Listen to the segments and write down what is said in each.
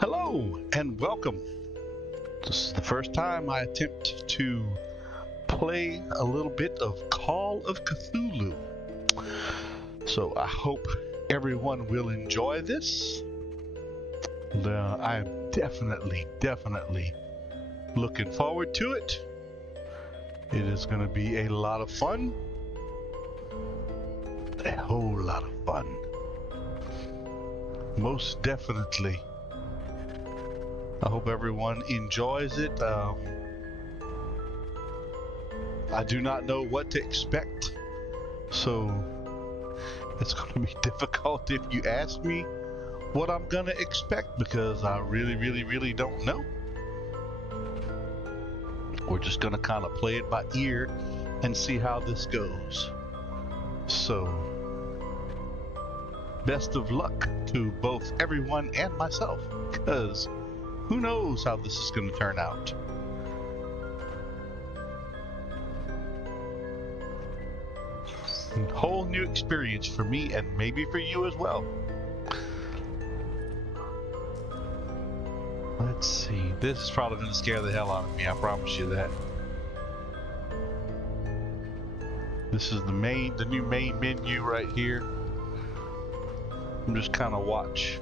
Hello and welcome. This is the first time I attempt to play a little bit of Call of Cthulhu. So I hope everyone will enjoy this. I am definitely looking forward to it. It is going to be a lot of fun. A whole lot of fun. Most definitely. I hope everyone enjoys it. I do not know what to expect, so It's going to be difficult if you ask me what I'm going to expect, because I really don't know. We're just going to kind of play it by ear and see how this goes. So, best of luck to both everyone and myself, because who knows how this is going to turn out. A whole new experience for me, and maybe for you as well. Let's see. This is probably going to scare the hell out of me, I promise you that. This is the new main menu right here. I'm just kind of watch.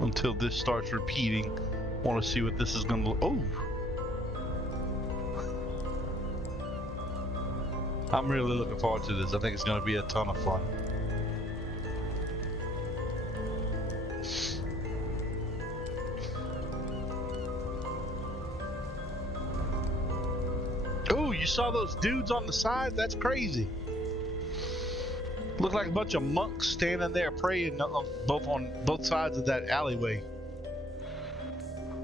Until this starts repeating. Want to see what this is going to look. Oh! I'm really looking forward to this. I think it's going to be a ton of fun. Oh, you saw those dudes on the side? That's crazy. Looked like a bunch of monks standing there praying on both sides of that alleyway.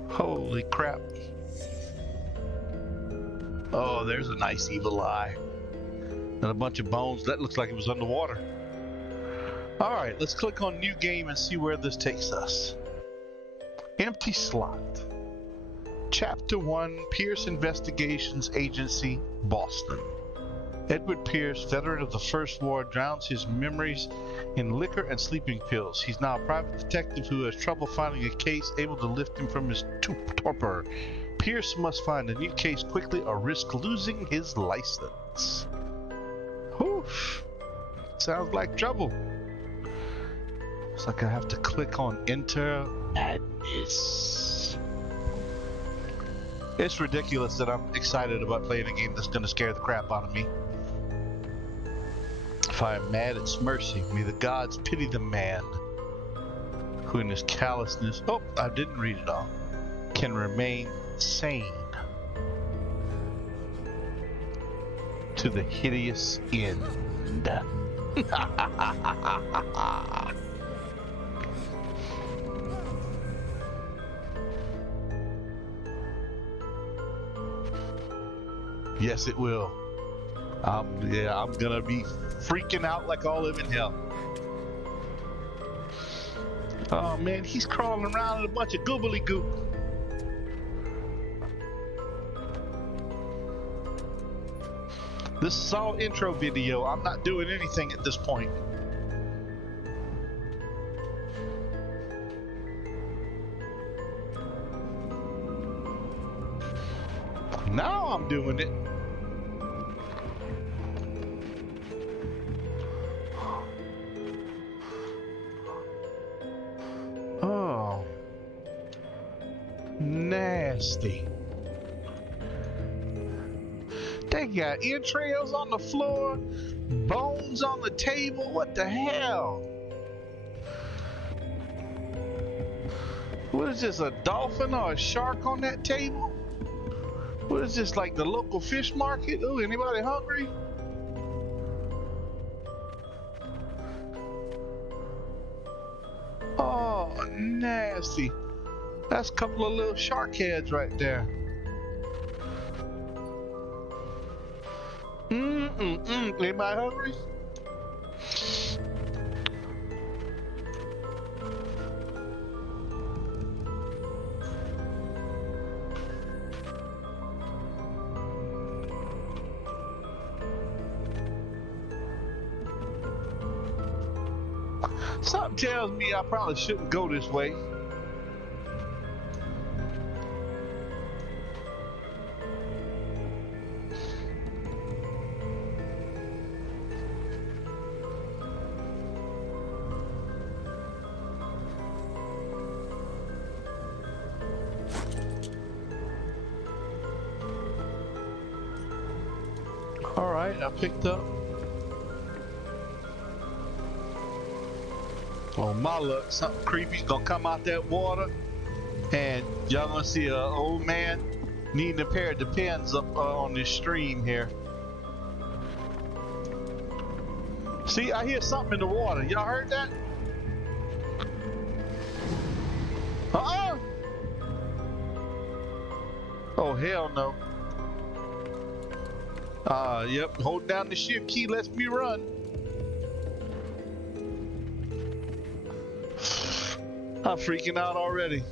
Holy crap. Oh, there's a nice evil eye. And a bunch of bones. That looks like it was underwater. Alright, let's click on new game and see where this takes us. Empty slot. Chapter 1, Pierce Investigations Agency, Boston. Edward Pierce, veteran of the First War, drowns his memories in liquor and sleeping pills. He's now a private detective who has trouble finding a case able to lift him from his torpor. Pierce must find a new case quickly or risk losing his license. Oof. Sounds like trouble. Looks like I have to click on Enter Madness. It's ridiculous that I'm excited about playing a game that's going to scare the crap out of me. If I am mad, it's mercy. May the gods pity the man who in his callousness, oh, I didn't read it all, can remain sane to the hideous end. Yes, it will. Yeah, I'm gonna be freaking out like all living hell. Oh man, he's crawling around in a bunch of goobly goop. This is all intro video. I'm not doing anything at this point. Now I'm doing it. Oh. Nasty. They got entrails on the floor, bones on the table. What the hell? What is this, a dolphin or a shark on that table? What is this, like the local fish market? Ooh, anybody hungry? Oh, nasty. That's a couple of little shark heads right there. Anybody hungry? Something tells me I probably shouldn't go this way. Alright, I picked up. Oh my luck, something creepy's gonna come out that water and y'all gonna see an old man Needing a pair of depends up on this stream here. See, I hear something in the water. Y'all heard that? Uh-uh! Oh, hell no. Yep, hold down the shift key lets me run. I'm freaking out already.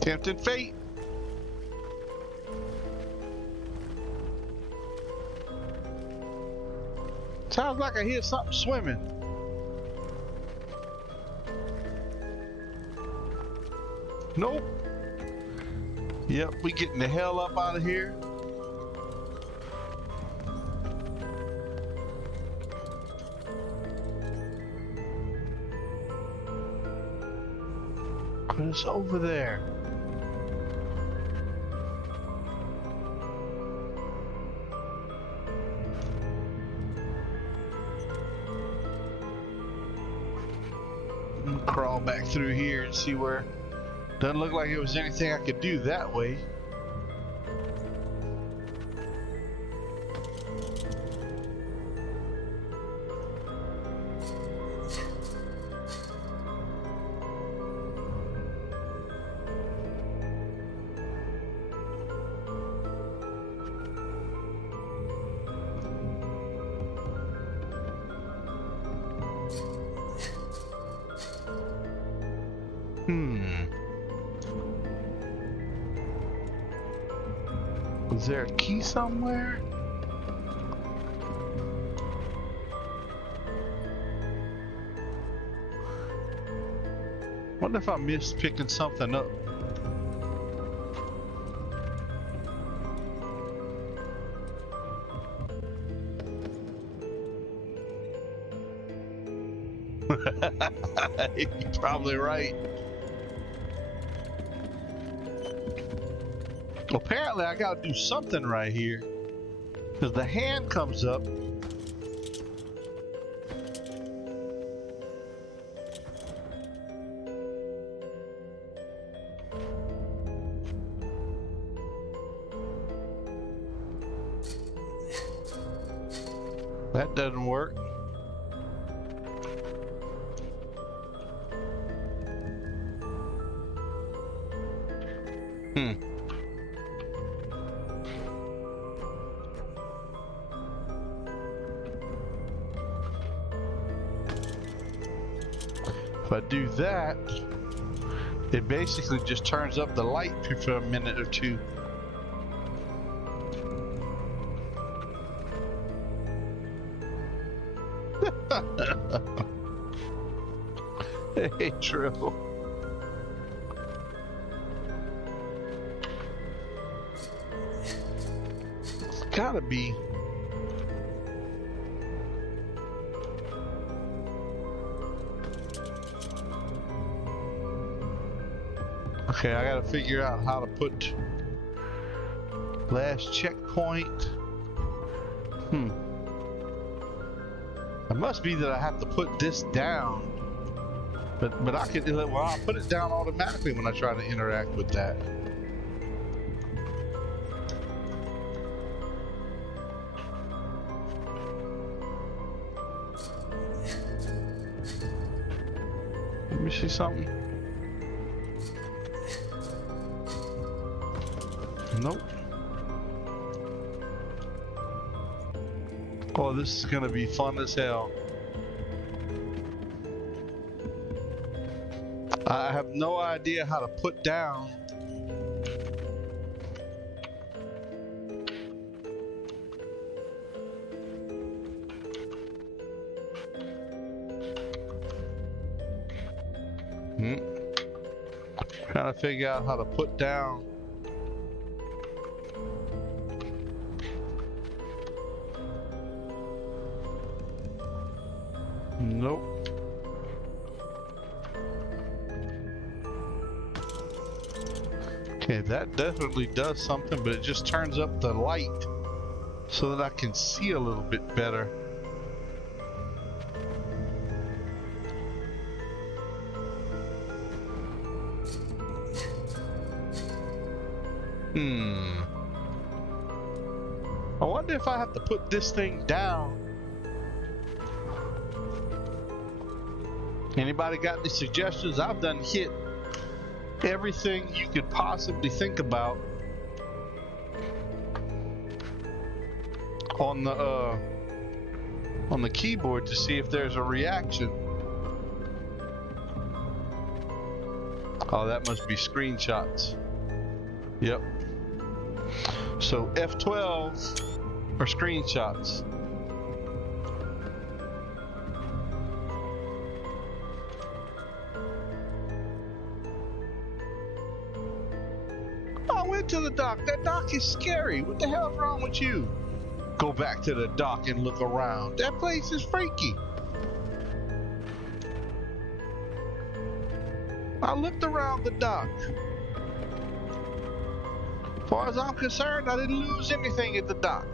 Tempting fate. Sounds like I hear something swimming. Nope. Yep, we getting the hell up out of here. But it's over there. Crawl back through here and see where. Doesn't look like it was anything I could do that way. Is there a key somewhere? Wonder if I missed picking something up. You're probably right. Apparently I gotta do something right here, because the hand comes up. That doesn't work. If I do that, it basically just turns up the light for a minute or two. Hey, Trill. It's gotta be. Okay, I gotta figure out how to put last checkpoint. It must be that I have to put this down. But I can, well, I'll put it down automatically when I try to interact with that. Let me see something. Nope. Oh, this is gonna be fun as hell. I have no idea how to put down. Trying to figure out how to put down. Nope. Okay, that definitely does something, but it just turns up the light so that I can see a little bit better. I wonder if I have to put this thing down. Anybody got any suggestions? I've done hit everything you could possibly think about on the keyboard to see if there's a reaction. Oh, that must be screenshots. Yep. So F12 are screenshots. I went to the dock. That dock is scary. What the hell's wrong with you? Go back to the dock and look around. That place is freaky. I looked around the dock. As far as I'm concerned, I didn't lose anything at the dock.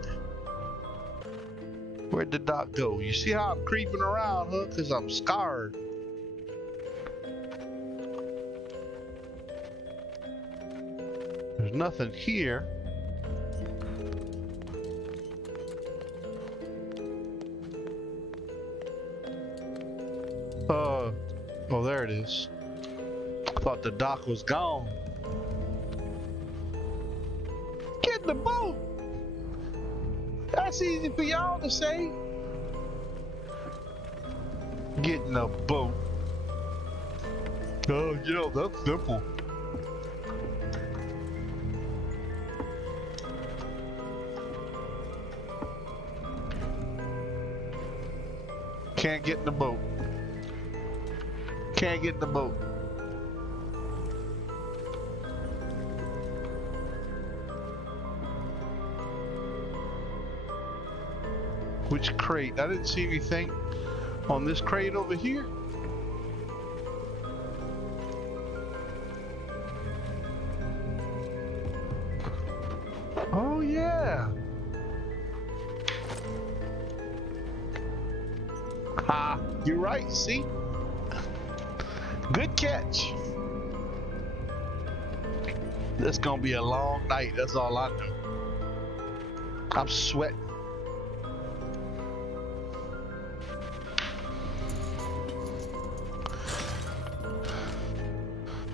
Where'd the dock go? You see how I'm creeping around, huh? Because I'm scarred. There's nothing here. Oh, there it is. I thought the dock was gone. Get in the boat! That's easy for y'all to say. Get in the boat. Oh, yeah, that's simple. Can't get in the boat. Can't get in the boat. Which crate? I didn't see anything on this crate over here. Oh yeah. Ha, you're right, see? Good catch. This gonna be a long night, that's all I know. I'm sweating.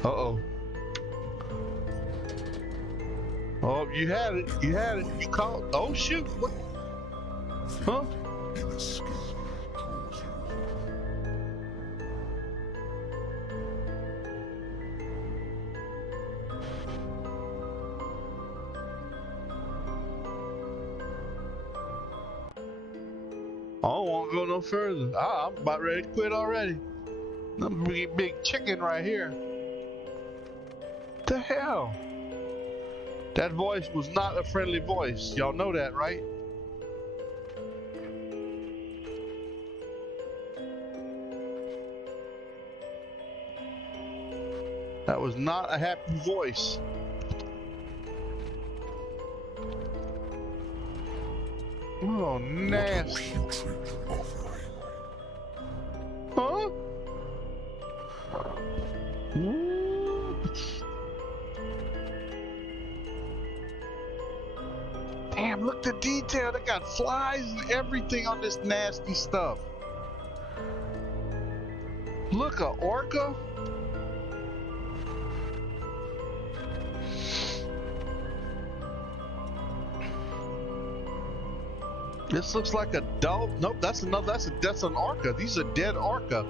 Uh-oh. Oh, you had it. You had it. You caught. Oh, shoot. What? Huh? I don't want to go no further. I'm about ready to quit already. I'm a big chicken right here. The hell? That voice was not a friendly voice. Y'all know that, right? That was not a happy voice. Oh, nasty. Huh? Damn, look the detail. They got flies and everything on this nasty stuff. Look, a orca. This looks like a dog. Nope, that's another. That's an orca. These are dead orca.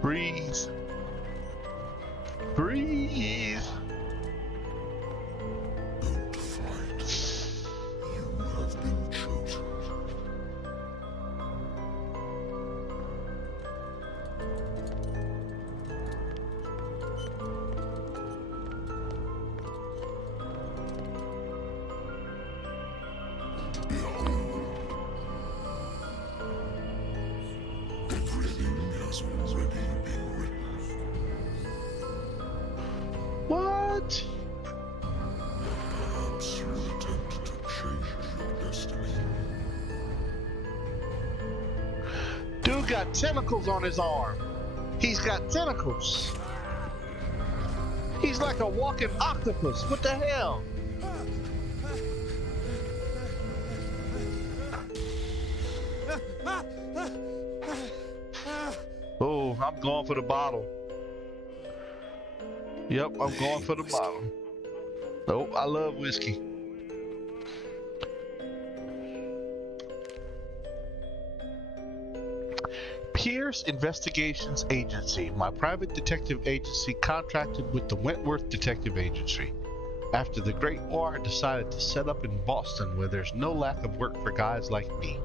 Breathe. Breathe. Don't fight. You have been chosen. Behold. Everything has already been What? Perhaps you attempt to change your destiny. Dude got tentacles on his arm. He's got tentacles. He's like a walking octopus. What the hell? Oh, I'm going for the bottle. Yep, I'm going for the bottle. Oh, I love whiskey. Pierce Investigations Agency. My private detective agency contracted with the Wentworth Detective Agency. After the Great War, I decided to set up in Boston where there's no lack of work for guys like me.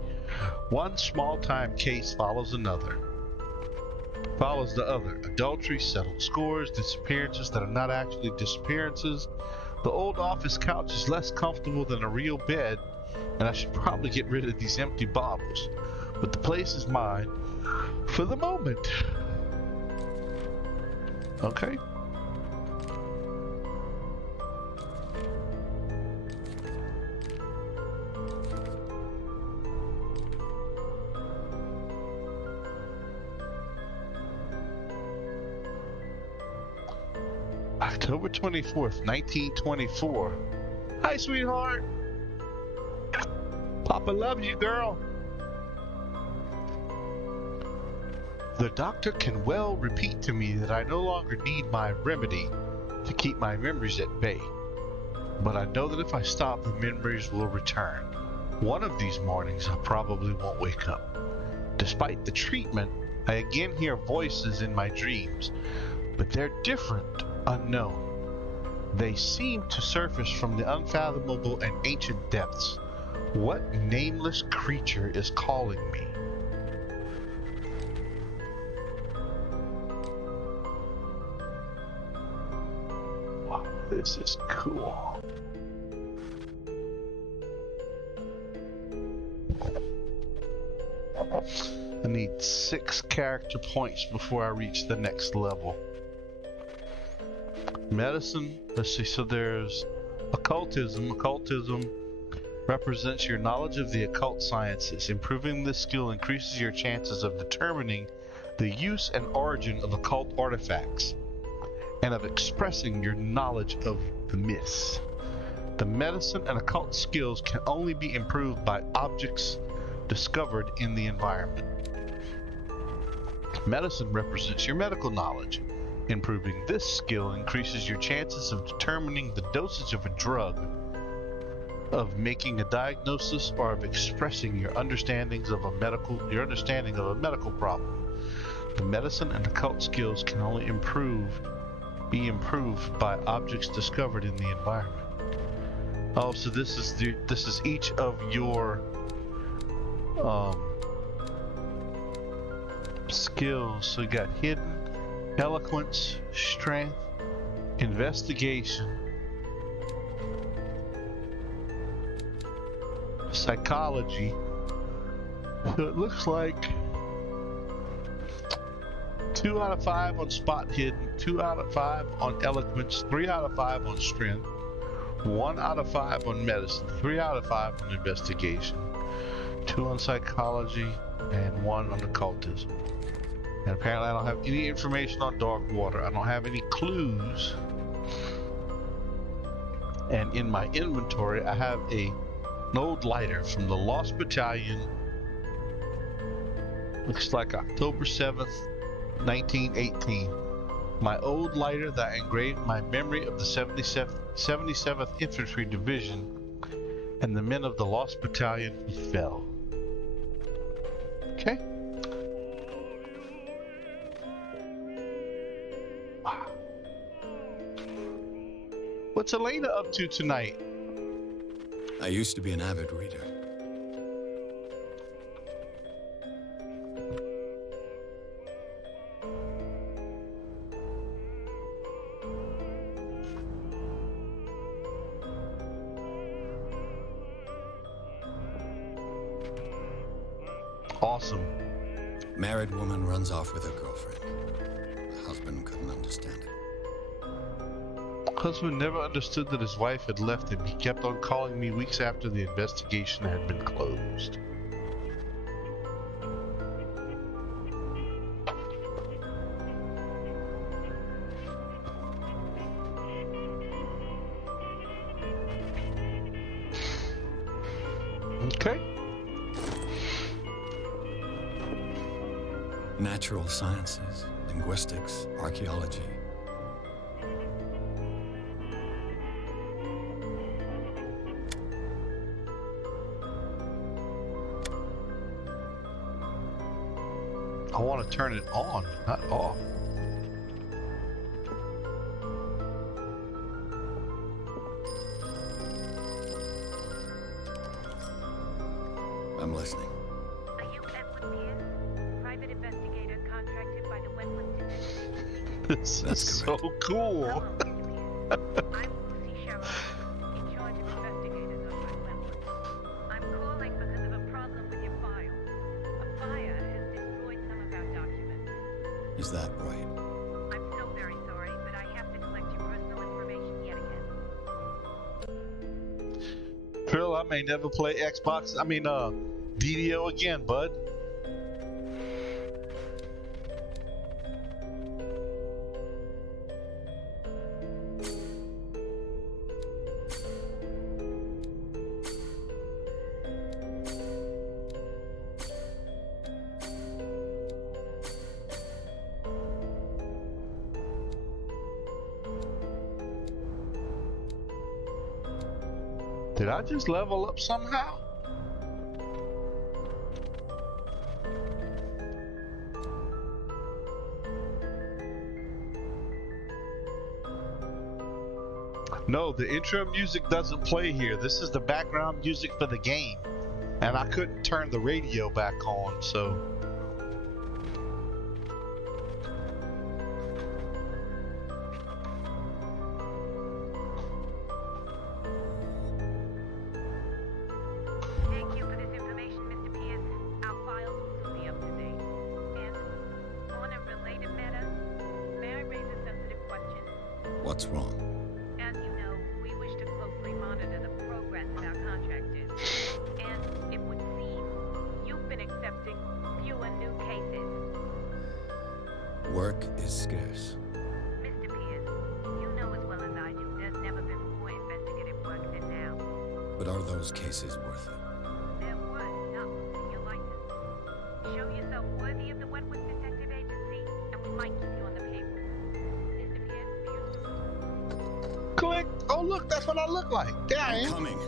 One small-time case follows the other. Adultery, settled scores, disappearances that are not actually disappearances. The old office couch is less comfortable than a real bed, and I should probably get rid of these empty bottles. But the place is mine for the moment. Okay. October 24th, 1924. Hi, sweetheart. Papa loves you, girl. The doctor can well repeat to me that I no longer need my remedy to keep my memories at bay. But I know that if I stop, the memories will return. One of these mornings, I probably won't wake up. Despite the treatment, I again hear voices in my dreams, but they're different, unknown. They seem to surface from the unfathomable and ancient depths. What nameless creature is calling me? Wow, this is cool. I need 6 character points before I reach the next level. Medicine, let's see, so there's occultism. Occultism represents your knowledge of the occult sciences. Improving this skill increases your chances of determining the use and origin of occult artifacts and of expressing your knowledge of the myths. The medicine and occult skills can only be improved by objects discovered in the environment. Medicine represents your medical knowledge. Improving this skill increases your chances of determining the dosage of a drug, of making a diagnosis, or of expressing your understanding of a medical problem. The medicine and occult skills can only be improved by objects discovered in the environment. Oh, so this is each of your skills. So you got hidden, eloquence, strength, investigation, psychology. So it looks like 2 out of 5 on spot hidden, 2 out of 5 on eloquence, 3 out of 5 on strength, 1 out of 5 on medicine, 3 out of 5 on investigation, 2 on psychology, and 1 on occultism. And apparently I don't have any information on dark water. I don't have any clues. And in my inventory, I have an old lighter from the Lost Battalion. Looks like October 7th, 1918. My old lighter that engraved my memory of the 77th Infantry Division and the men of the Lost Battalion who fell. Okay. Wow. What's Elena up to tonight? I used to be an avid reader. Awesome. Married woman runs off with her girlfriend. The husband couldn't understand it. Husband never understood that his wife had left him. He kept on calling me weeks after the investigation had been closed. Okay. Natural sciences, linguistics, archaeology. I want to turn it on, not off. I'm listening. Are you Edward Pierce, private investigator contracted by the Wentworth Detective? This That's is correct. so cool. Hello, Mr. Pierce. I'm Lucy Sherrill, in charge of investigators over at Wentworth. I'm calling because of a problem with your file. A fire has destroyed some of our documents. Is that right? I'm so very sorry, but I have to collect your personal information yet again. Phil, I may never play Xbox. DDO again, bud. Did I just level up somehow? No, the intro music doesn't play here. This is the background music for the game. And I couldn't turn the radio back on, so... Thank you for this information, Mr. Pierce. Our files will soon be up to date. And on a related matter, may I raise a sensitive question? What's wrong? As you know, we wish to closely monitor the progress of our contractors. And it would seem you've been accepting fewer new cases. Work is scarce. Mr. Pierce, you know as well as I do, there's never been more investigative work than now. But are those cases worth it? They're worth not losing your license. Show yourself worthy of the Wentworth Detective Agency, and we might keep you on the payroll. Mr. Pierce, do you... Click! Oh look, that's what I look like. There I am. Coming.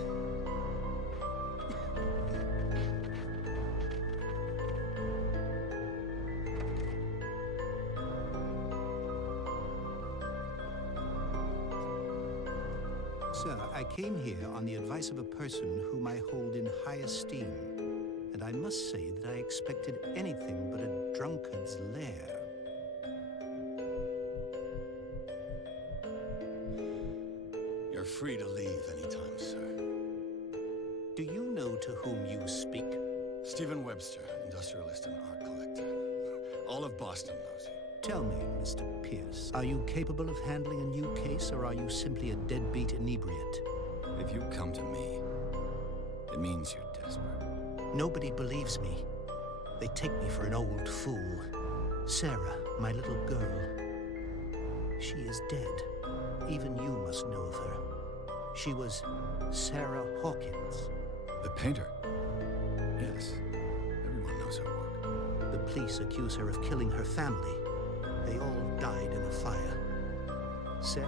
Sir, I came here on the advice of a person whom I hold in high esteem, and I must say that I expected anything but a drunkard's lair. You're free to leave anytime, sir. Do you know to whom you speak? Stephen Webster, industrialist and art collector. All of Boston knows you. Tell me, Mr. Pierce, are you capable of handling a new case, or are you simply a deadbeat inebriate? If you come to me, it means you're desperate. Nobody believes me. They take me for an old fool. Sarah, my little girl. She is dead. Even you must know of her. She was Sarah Hawkins. The painter? Yes. Everyone knows her work. The police accuse her of killing her family. They all died in a fire. Sarah,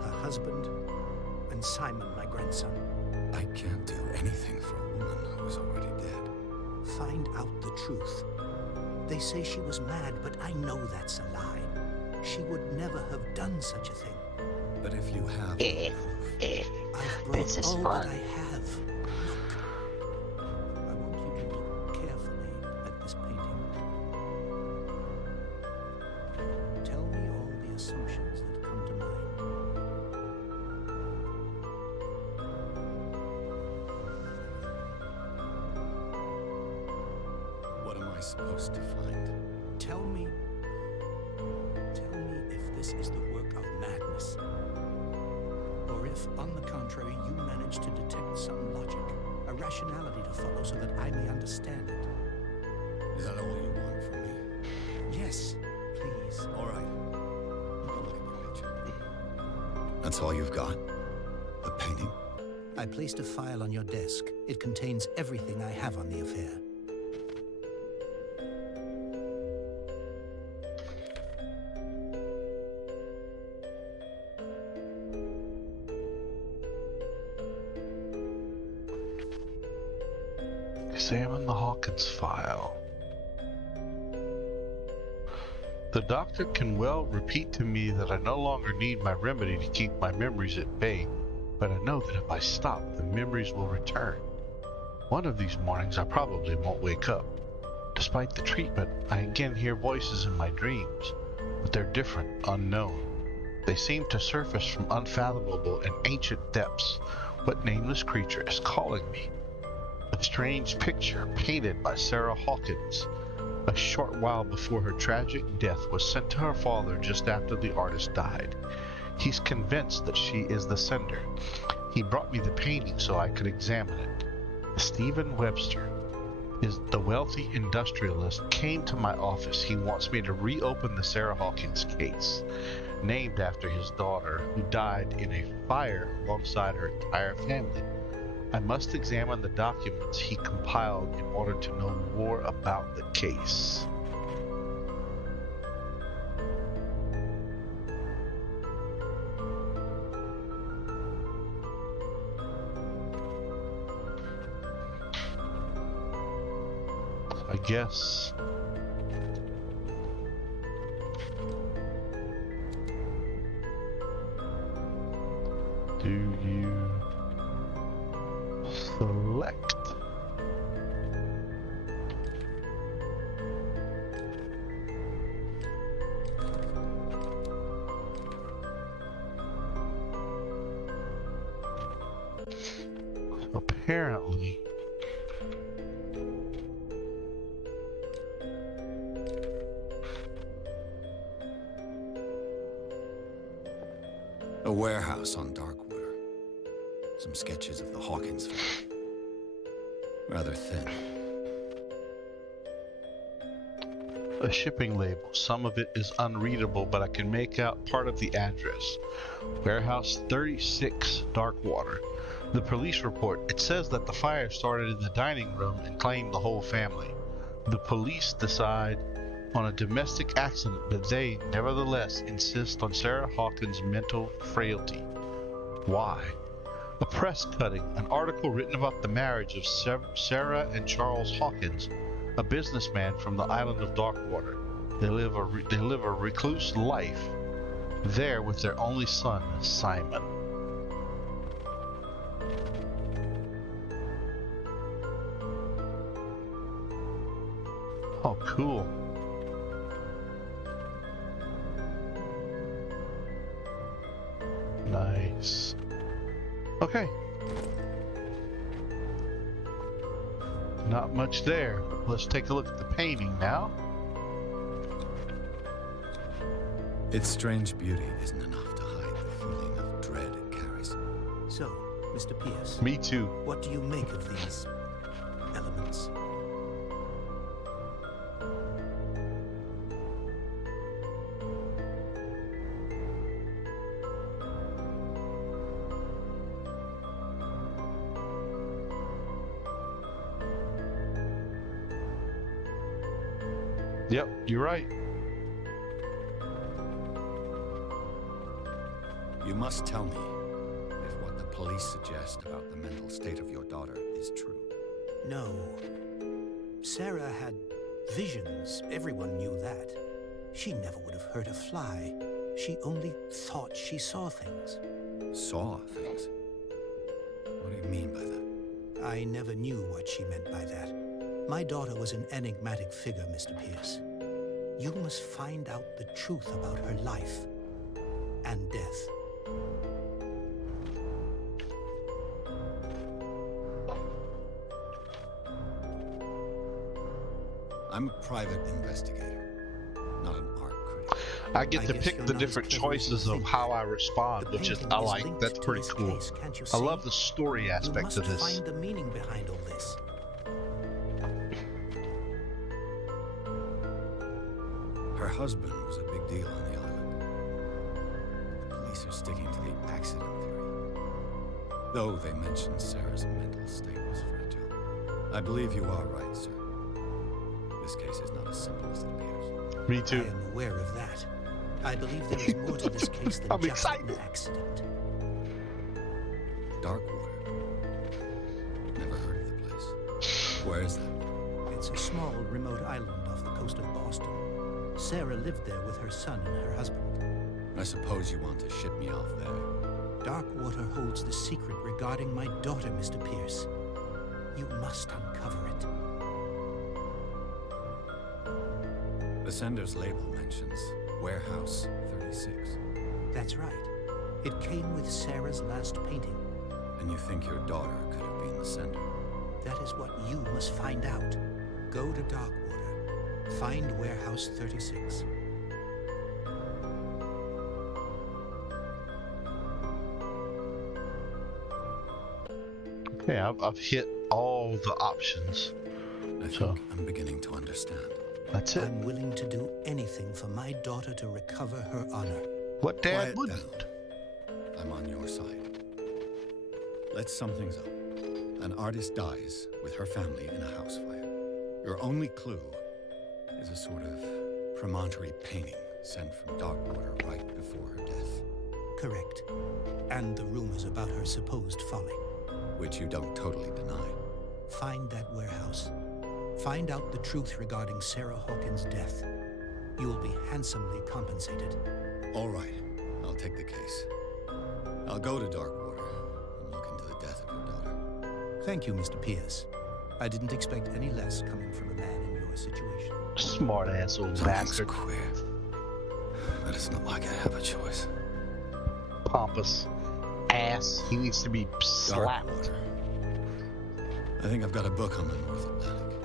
her husband, and Simon, my grandson. I can't do anything for a woman who is already dead. Find out the truth. They say she was mad, but I know that's a lie. She would never have done such a thing. But if you have I've brought This is all fun. that I have. Look. I want you to look carefully at this painting. Tell me all the assumptions that come to mind. what am I supposed to find? Tell me if this is the work of madness. if, on the contrary, you manage to detect some logic, a rationality to follow so that I may understand it. Is that all you want from me? Yes, please. All right. I'll look at the picture. That's all you've got? The painting? I placed a file on your desk. It contains everything I have on the affair. Examine the Hawkins file. The doctor can well repeat to me that I no longer need my remedy to keep my memories at bay, but I know that if I stop, the memories will return. One of these mornings I probably won't wake up. Despite the treatment, I again hear voices in my dreams, but they're different, unknown. They seem to surface from unfathomable and ancient depths. What nameless creature is calling me? A strange picture painted by Sarah Hawkins. A short while before her tragic death was sent to her father just after the artist died. He's convinced that she is the sender. He brought me the painting so I could examine it. Stephen Webster is the wealthy industrialist came to my office. He wants me to reopen the Sarah Hawkins case, named after his daughter who died in a fire alongside her entire family. I must examine the documents he compiled in order to know more about the case. I guess do you select apparently A warehouse on Darkwater. Some sketches of the Hawkins family. Rather thin. a shipping label. Some of it is unreadable, but I can make out part of the address. Warehouse 36, Darkwater. The police report, it says that the fire started in the dining room and claimed the whole family. The police decide on a domestic accident, but they, nevertheless, insist on Sarah Hawkins' mental frailty. Why? A press cutting, an article written about the marriage of Sarah and Charles Hawkins, a businessman from the island of Darkwater. They live a recluse life there with their only son, Simon. Oh, cool. Nice. Okay. Not much there. Let's take a look at the painting now. Its strange beauty isn't enough to hide the feeling of dread it carries. So, Mr. Pierce, Me too. what do you make of these elements? Yep, you're right. You must tell me if what the police suggest about the mental state of your daughter is true. No. Sarah had visions. Everyone knew that. She never would have hurt a fly. She only thought she saw things. Saw things? What do you mean by that? I never knew what she meant by that. My daughter was an enigmatic figure, Mr. Pierce. You must find out the truth about her life and death. I'm a private investigator, not an art critic. I get I to guess pick you're the not as different clever as you choices of think. how I respond, The which is painting I like. linked That's to pretty this cool. case, can't you I see? love the story You aspect must of this. find the meaning behind all this. Her husband was a big deal on the island. The police are sticking to the accident theory. Though they mentioned Sarah's mental state was fragile. I believe you are right, sir. This case is not as simple as it appears. Me I too. am aware of that. I believe there is more to this case than I'm just excited. an accident. Darkwater. Never heard of the place. Where is that? It's a small, remote island off the coast of Boston. Sarah lived there with her son and her husband. I suppose you want to ship me off there. Darkwater holds the secret regarding my daughter, Mr. Pierce. You must uncover it. The sender's label mentions Warehouse 36. That's right. It came with Sarah's last painting. And you think your daughter could have been the sender? That is what you must find out. Go to Darkwater. Find Warehouse 36. Okay, I've hit all the options. I think So- I'm beginning to understand. That's it. I'm willing to do anything for my daughter to recover her honor. What dad Quiet wouldn't? down. I'm on your side. Let's sum things up. An artist dies with her family in a house fire. Your only clue is a sort of promontory painting sent from Darkwater right before her death, Correct. And the rumors about her supposed folly. which you don't totally deny. Find that warehouse. Find out the truth regarding Sarah Hawkins' death. You will be handsomely compensated. All right, I'll take the case. I'll go to Darkwater and look into the death of your daughter. Thank you, Mr. Pierce. I didn't expect any less coming from a man in your situation. Smart ass old Something's bastard. queer, but it's not like I have a choice. Pompous ass. He needs to be slapped. Darkwater. I think I've got a book on the North Atlantic.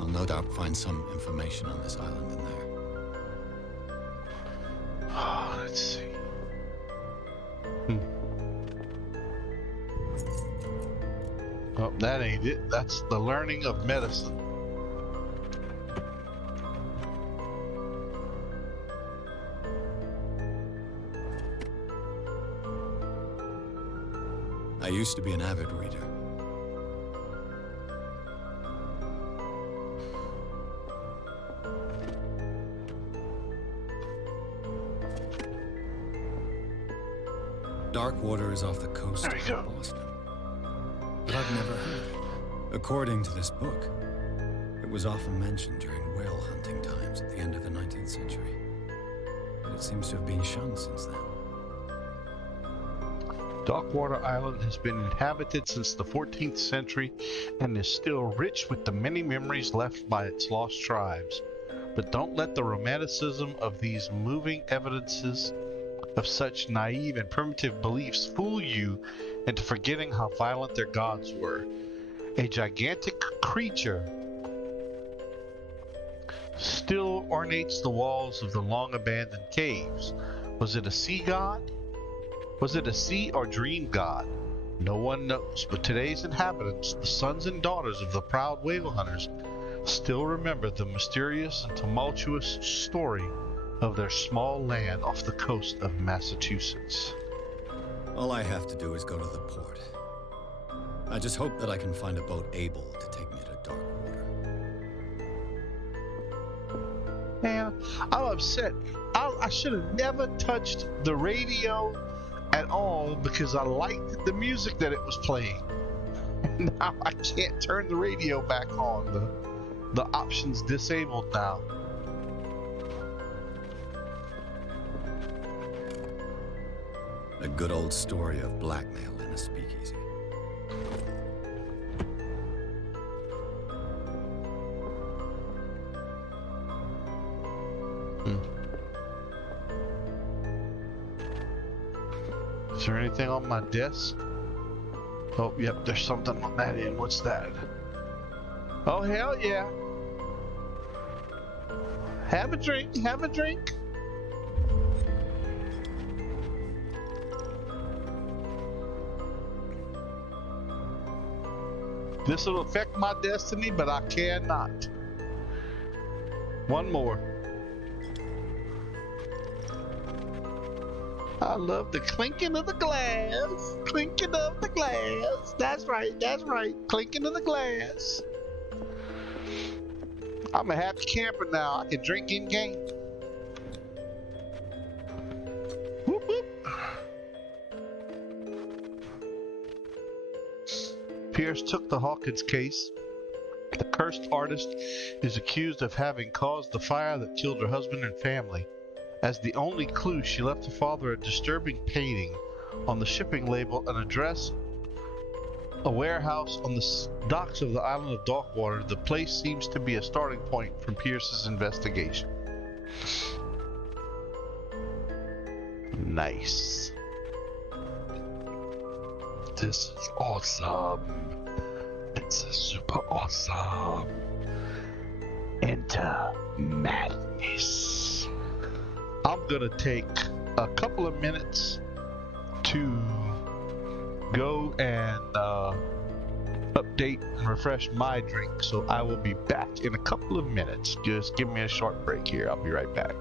I'll no doubt find some information on this island in there. Oh, let's see. Oh, that ain't it. That's the learning of medicine. I used to be an avid reader. Darkwater is off the coast There we of go. Boston. But I've never heard of it. According to this book, it was often mentioned during whale hunting times at the end of the 19th century. But it seems to have been shunned since then. Darkwater Island has been inhabited since the 14th century and is still rich with the many memories left by its lost tribes. But don't let the romanticism of these moving evidences of such naive and primitive beliefs fool you into forgetting how violent their gods were. A gigantic creature still ornates the walls of the long abandoned caves. Was it a sea god? Was it a sea or dream god? No one knows, but today's inhabitants, the sons and daughters of the proud whale hunters, still remember the mysterious and tumultuous story of their small land off the coast of Massachusetts. All I have to do is go to the port. I just hope that I can find a boat able to take me to Darkwater. Man, I'm upset. I should have never touched the radio at all because I liked the music that it was playing. Now I can't turn the radio back on. The option's disabled now. A good old story of blackmail in a speakeasy. Is there anything on my desk? Oh, yep, there's something on that end. What's that? Oh, hell yeah. Have a drink, have a drink. This will affect my destiny, but I cannot. One more. I love the clinking of the glass. Clinking of the glass. That's right, that's right. Clinking of the glass. I'm a happy camper now. I can drink in game. Whoop, whoop. Pierce took the Hawkins case. The cursed artist is accused of having caused the fire that killed her husband and family. As the only clue, she left her father a disturbing painting. On the shipping label, an address, a warehouse on the docks of the island of Darkwater. The place seems to be a starting point from Pierce's investigation. Nice. This is awesome. This is super awesome. Enter madness. I'm gonna take a couple of minutes to go and update and refresh my drink, so I will be back in a couple of minutes. Just give me a short break here. I'll be right back.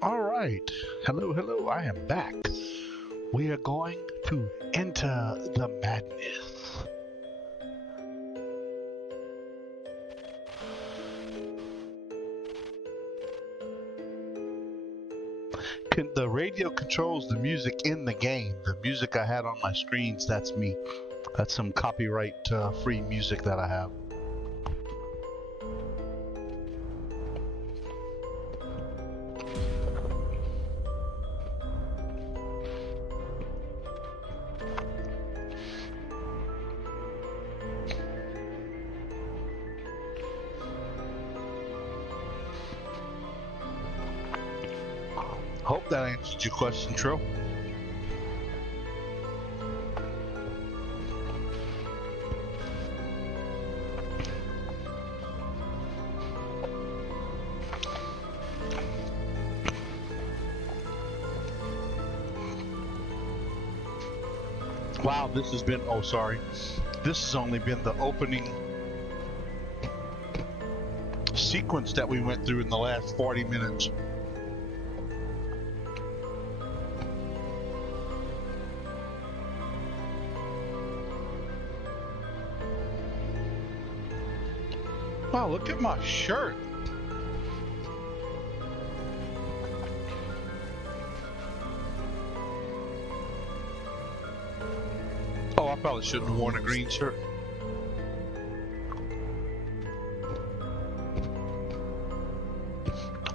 All right. Hello, hello. I am back. We are going to enter the madness. The radio controls the music in the game. The music I had on my screens, that's me. That's some copyright free music that I have. Hope that answered your question, Trill. Wow, this has been, oh sorry, this has only been the opening sequence that we went through in the last 40 minutes. Wow, look at my shirt. Oh, I probably shouldn't have worn a green shirt.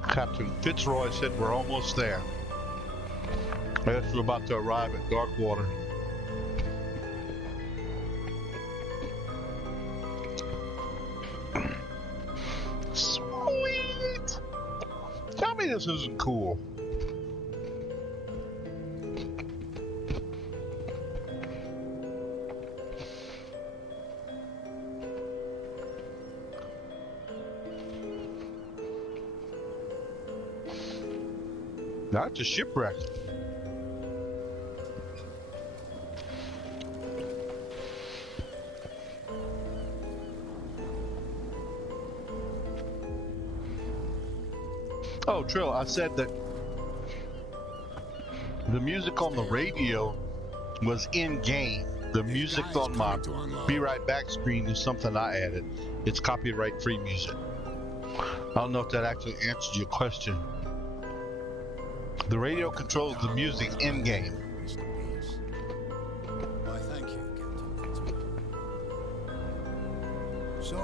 Captain Fitzroy said we're almost there. I guess we're about to arrive at Darkwater. Sweet! Tell me this isn't cool. That's a shipwreck. Oh, Trill, I said that the music on the radio was in-game. The music on my Be Right Back screen is something I added. It's copyright-free music. I don't know if that actually answered your question. The radio controls the music in-game. Why, thank you, Captain Fitzroy. So,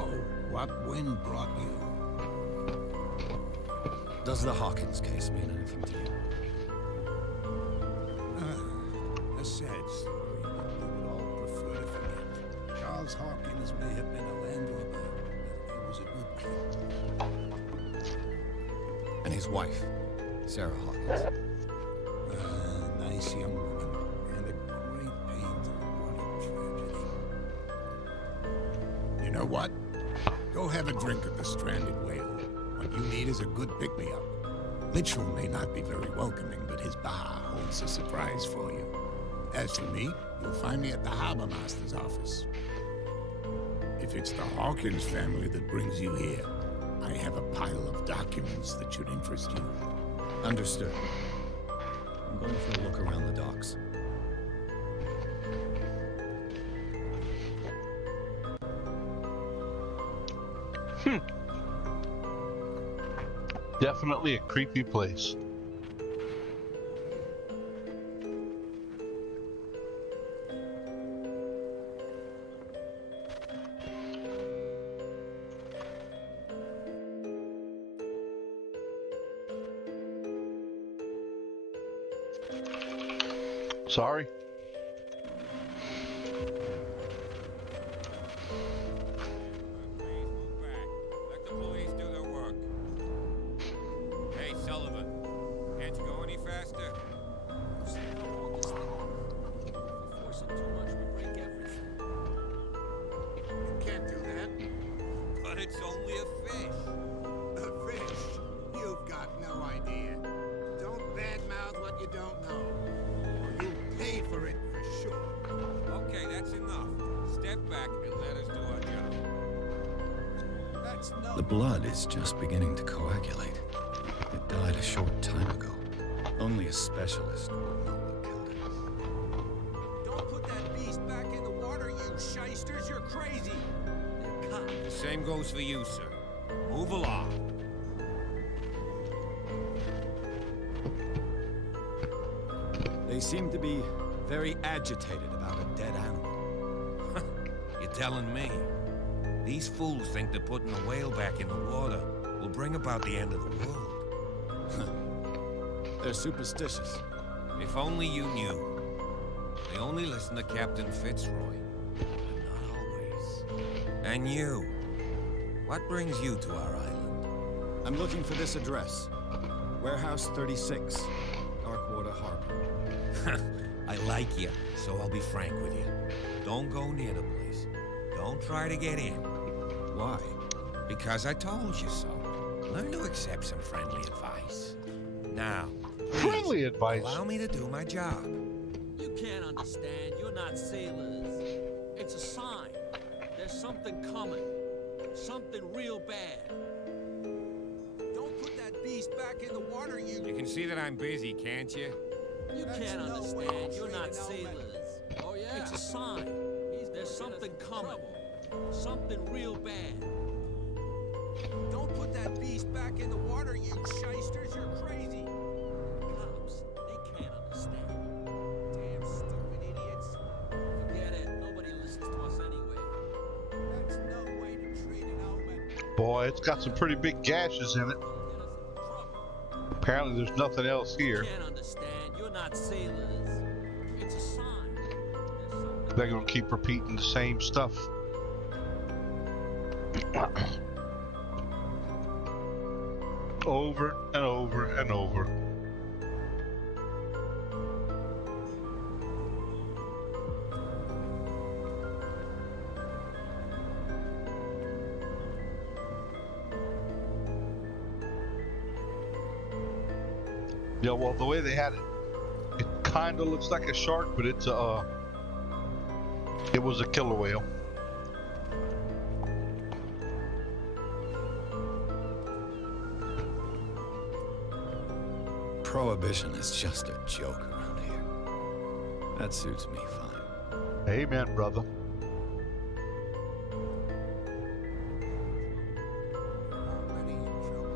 what wind brought you? Does the Hawkins case mean anything to you? A sad story that we would all prefer to forget. Charles Hawkins may have been a landlubber, but he was a good man. And his wife, Sarah Hawkins. Nice young woman, and a great pain to what a tragedy. You know what? Go have a drink at the Stranded Whale. What you need is a good pick-me-up. Litchell may not be very welcoming, but his bar holds a surprise for you. As for me, you'll find me at the Harbor Master's office. If it's the Hawkins family that brings you here, I have a pile of documents that should interest you. Understood. I'm going for a look around the docks. Definitely a creepy place. Sorry. Let the police do their work. Hey, Sullivan, can't you go any faster? Can't do that. But it's only a fish. A fish? You've got no idea. Don't badmouth what you don't know. Or you'll pay for it for sure. Okay, that's enough. Step back and let us do our job. That's The blood is just beginning to coagulate. It died a short time ago. Only a specialist would know what killed it. Don't put that beast back in the water, you shysters! You're crazy! The same goes for you, sir. Move along. They seem to be very agitated about a dead animal. You're telling me? These fools think that putting the whale back in the water will bring about the end of the world. They're superstitious. If only you knew. They only listen to Captain Fitzroy. But not always. And you. What brings you to our island? I'm looking for this address. Warehouse 36, Darkwater Harbor. I like you, so I'll be frank with you. Don't go near the place. Don't try to get in. Why? Because I told you so. Learn to accept some friendly advice. Now, please, Friendly advice. allow me to do my job. You can't understand. You're not sailors. It's a sign. There's something coming. Something real bad. Don't put that beast back in the water, you... You can see that I'm busy, can't you? You That's can't no way understand. to You're treat not an sailors. Oh, yeah? It's a sign. There's something coming. Something real bad. Don't put that beast back in the water, you shysters! You're crazy! Cops, they can't understand. Damn stupid idiots! Forget it. Nobody listens to us anyway. That's no way to treat an omen. Boy, it's got some pretty big gashes in it. Get us in trouble. Apparently there's nothing else You here. can't understand. You're not sailors. It's a sign. There's something. They're gonna keep repeating the same stuff. Over and over and over. Yeah, well, the way they had it, it kind of looks like a shark, but it's it was a killer whale. Prohibition is just a joke around here. That suits me fine. Amen, brother. Already in trouble.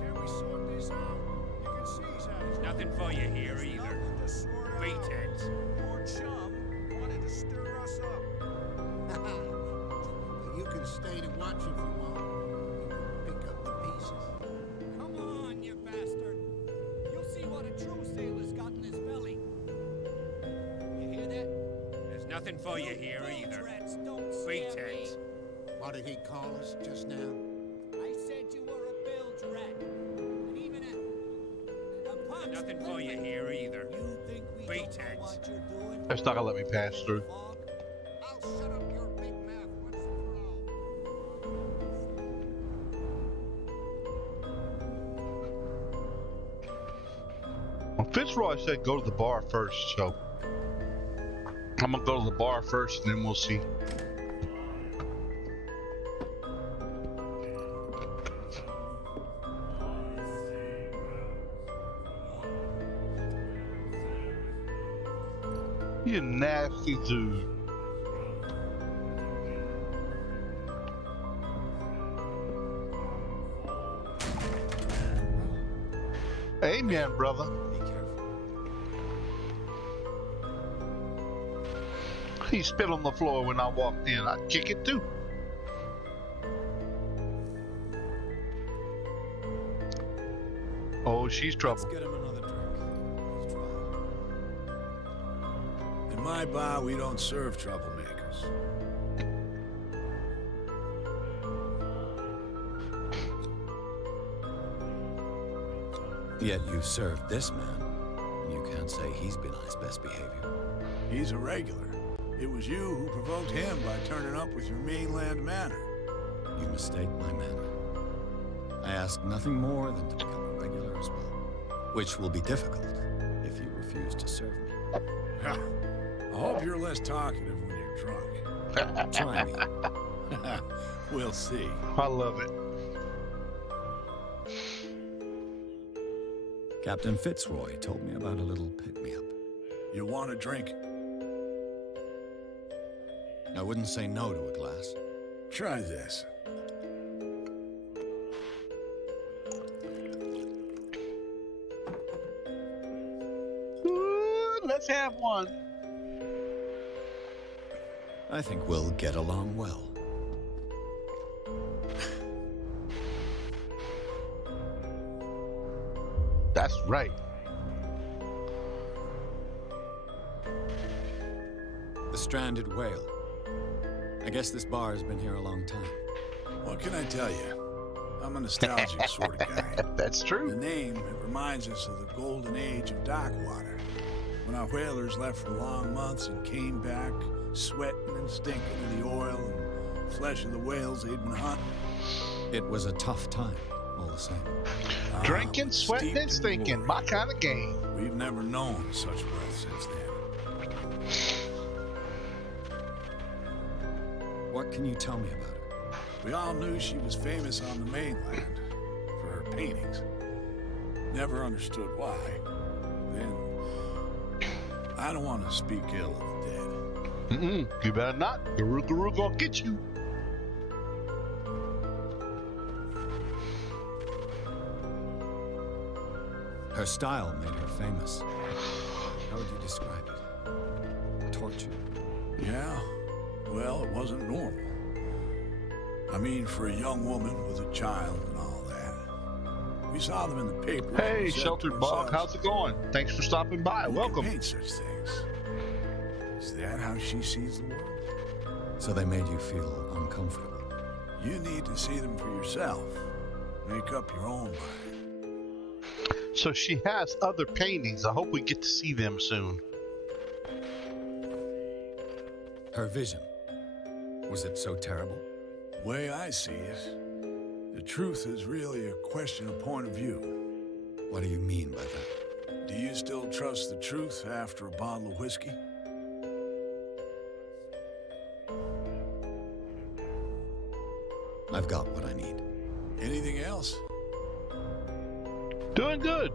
Can we sort this out? You can seize at There's nothing for you here either. to sort out. Pretense. Poor chum wanted to stir us up. You can stay to watch if you want. You can pick up the pieces. Come on, you bastard. You'll see what a true sailor's got in his belly. You hear that? There's nothing for you here either. Bilge-rats don't scare me. Pretense. What did he call us just now? I said you were a bilge rat. And even a punch. There's nothing for you here either. You think we don't know Pretense. what you're doing? That's not gonna let me pass through. Fog? I'll shut up your big mouth once and for all. Well, Fitzroy said go to the bar first, so I'm gonna go to the bar first, and then we'll see. You nasty dude. Amen, brother. Be careful. He spit on the floor when I walked in. I'd kick it too. Oh, she's trouble. Let's get him another drink. He's dry. In my bar, we don't serve troublemakers. Yet you served this man, and you can't say he's been on his best behavior. He's a regular. It was you who provoked him by turning up with your mainland manner. You mistake my manner. I ask nothing more than to become a regular as well, which will be difficult if you refuse to serve me. Ha! I hope you're less talkative when you're drunk. Try me. We'll see. I love it. Captain Fitzroy told me about a little pick-me-up. You want a drink? I wouldn't say no to a glass. Try this. Ooh, let's have one. I think we'll get along well. That's right. The stranded whale. I guess this bar has been here a long time. What can I tell you? I'm a nostalgic sort of guy. That's The true. name, it reminds us of the golden age of dock water. When our whalers left for long months and came back, sweating and stinking of the oil and flesh of the whales they'd been hunting. It was a tough time, all the same. Drinking, but sweating, steeped and in stinking. glory. My kind of game. We've never known such wealth since then. What can you tell me about it? We all knew she was famous on the mainland for her paintings. Never understood why. Then, I don't want to speak ill of the dead. You better not. The Rookaroo gonna get you. Her style made her famous. How would you describe it? Torture. Yeah, well, it wasn't normal. I mean, for a young woman with a child and all that. We saw them in the paper. Hey, Sheltered Bog, how's it going? Thanks for stopping by. Welcome. Paint such things. Is that how she sees the world? So they made you feel uncomfortable. You need to see them for yourself. Make up your own mind. So she has other paintings. I hope we get to see them soon. Her vision. Was it so terrible? Way I see it, the truth is really a question of point of view. What do you mean by that? Do you still trust the truth after a bottle of whiskey? I've got what I need. Anything else? Doing good.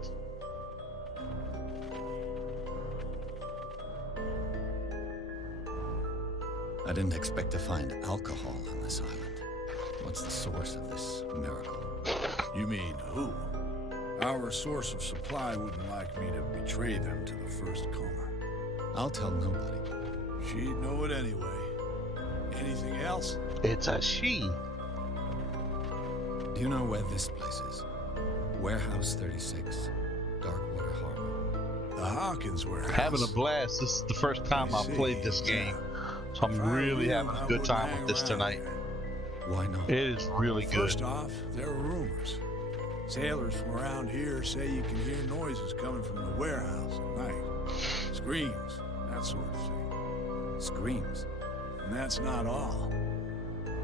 I didn't expect to find alcohol on this island. What's the source of this miracle? You mean who? Our source of supply wouldn't like me to betray them to the first comer. I'll tell nobody. She'd know it anyway. Anything else? It's a she. Do you know where this place is? Warehouse 36, Darkwater Harbor. The Hawkins warehouse. Having a blast. This is the first time I've played this game. So I'm really having a good time with this tonight. Why not? It is really good. First off, there are rumors. Sailors from around here say you can hear noises coming from the warehouse at night. Screams, that sort of thing. Screams. And that's not all.